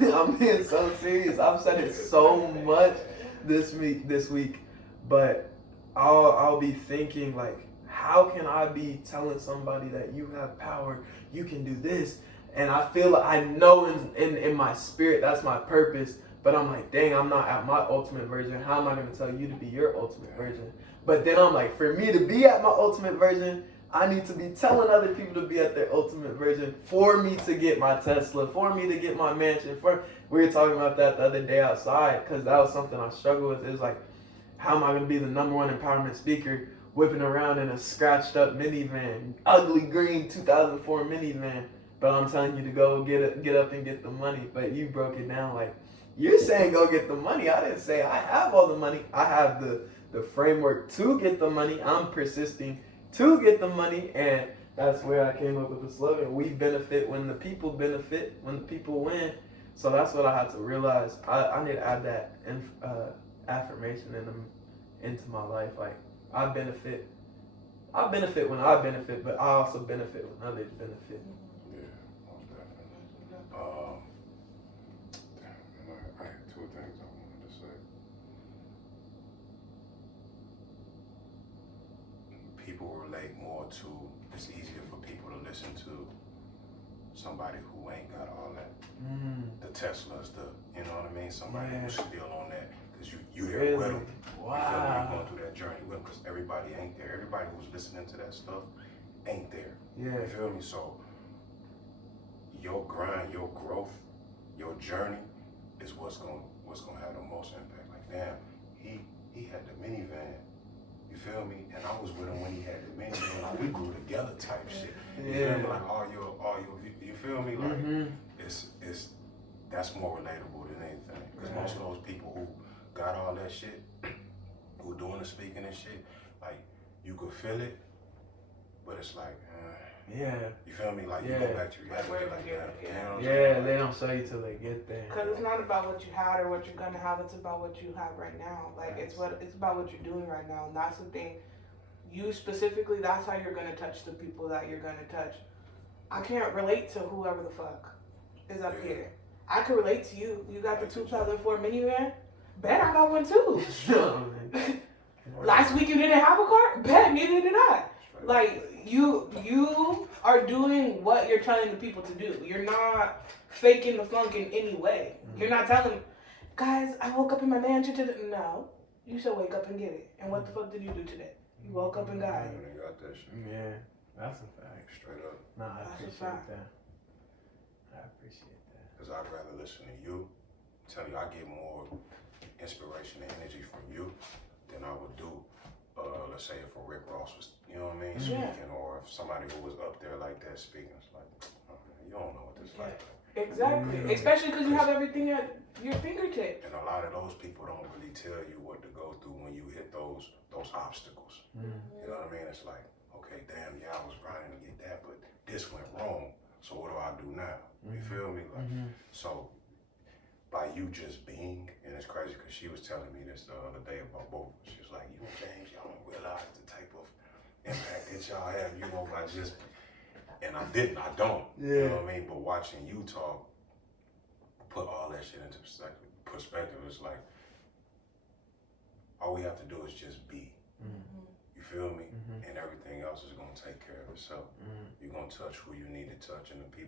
I'm being so serious. I've said it so much this week, but I'll be thinking like, how can I be telling somebody that you have power, you can do this, and I feel like I know in my spirit that's my purpose, but I'm like, dang, I'm not at my ultimate version. How am I going to tell you to be your ultimate version? But then I'm like, for me to be at my ultimate version, I need to be telling other people to be at their ultimate version for me to get my Tesla, for me to get my mansion. We were talking about that the other day outside, because that was something I struggled with. It was like, how am I going to be the #1 empowerment speaker whipping around in a scratched up minivan, ugly green 2004 minivan, but I'm telling you to go get up and get the money. But you broke it down like, you're saying go get the money. I didn't say I have all the money. I have the framework to get the money. I'm persisting to get the money, and that's where I came up with the slogan. We benefit when the people benefit, when the people win. So that's what I had to realize. I need to add that affirmation into my life. Like, I benefit when I benefit, but I also benefit when others benefit. Yeah, most definitely. I had two things I wanted to say. People relate more to, it's easier for people to listen to somebody who ain't got all that. The Teslas, you know what I mean? Somebody who's still on that, because you there with them. Wow. You feel me? You're going through that journey with them, because everybody ain't there. Everybody who's listening to that stuff ain't there. Yeah. You feel me? So your grind, your growth, your journey is what's gonna have the most impact. Like, damn, he had the minivan. You feel me? And I was with him when he had the minivan. Like, we grew together type shit. You feel me? Like all your you feel me? Like it's that's more relatable than anything. Because most of those people who got all that shit, who doing the speaking and shit, like, you could feel it, but it's like, you feel me? Like, you go back to reality, like, you know what I'm saying? They don't show you till they get there. Because it's not about what you had or what you're gonna have. It's about what you have right now. Like, it's about what you're doing right now, and that's the thing. You specifically, that's how you're gonna touch the people that you're gonna touch. I can't relate to whoever the fuck is up here. I can relate to you. You got the 2004 minivan. Bet I got one too. Last week you didn't have a car. Bet neither did I. Like, you are doing what you're telling the people to do. You're not faking the funk in any way. You're not telling, guys, I woke up in my mansion today. No, you should wake up and get it. And what the fuck did you do today? You woke up and got it. You got that shit. Yeah, that's a fact. Straight up. Nah, I appreciate that. Because I'd rather listen to you. Tell you, I get more inspiration and energy from you than I would do, let's say, if a Rick Ross was, you know what I mean, speaking, or if somebody who was up there like that speaking. It's like, oh, man, you don't know what this is like. Exactly. Especially because you have everything at your fingertips. And a lot of those people don't really tell you what to go through when you hit those obstacles. You know what I mean? It's like, okay, damn, I was grinding to get that, but this went wrong. So what do I do now? You feel me? Like, so by you just being, and it's crazy because she was telling me this the other day about both. She was like, you and James, y'all don't realize the type of impact that y'all have, you know, by just, and I don't, you know what I mean? But watching you talk, put all that shit into perspective, it's like, all we have to do is just be. You feel me? And everything else is going to take care of itself. You're going to touch who you need to touch, and the people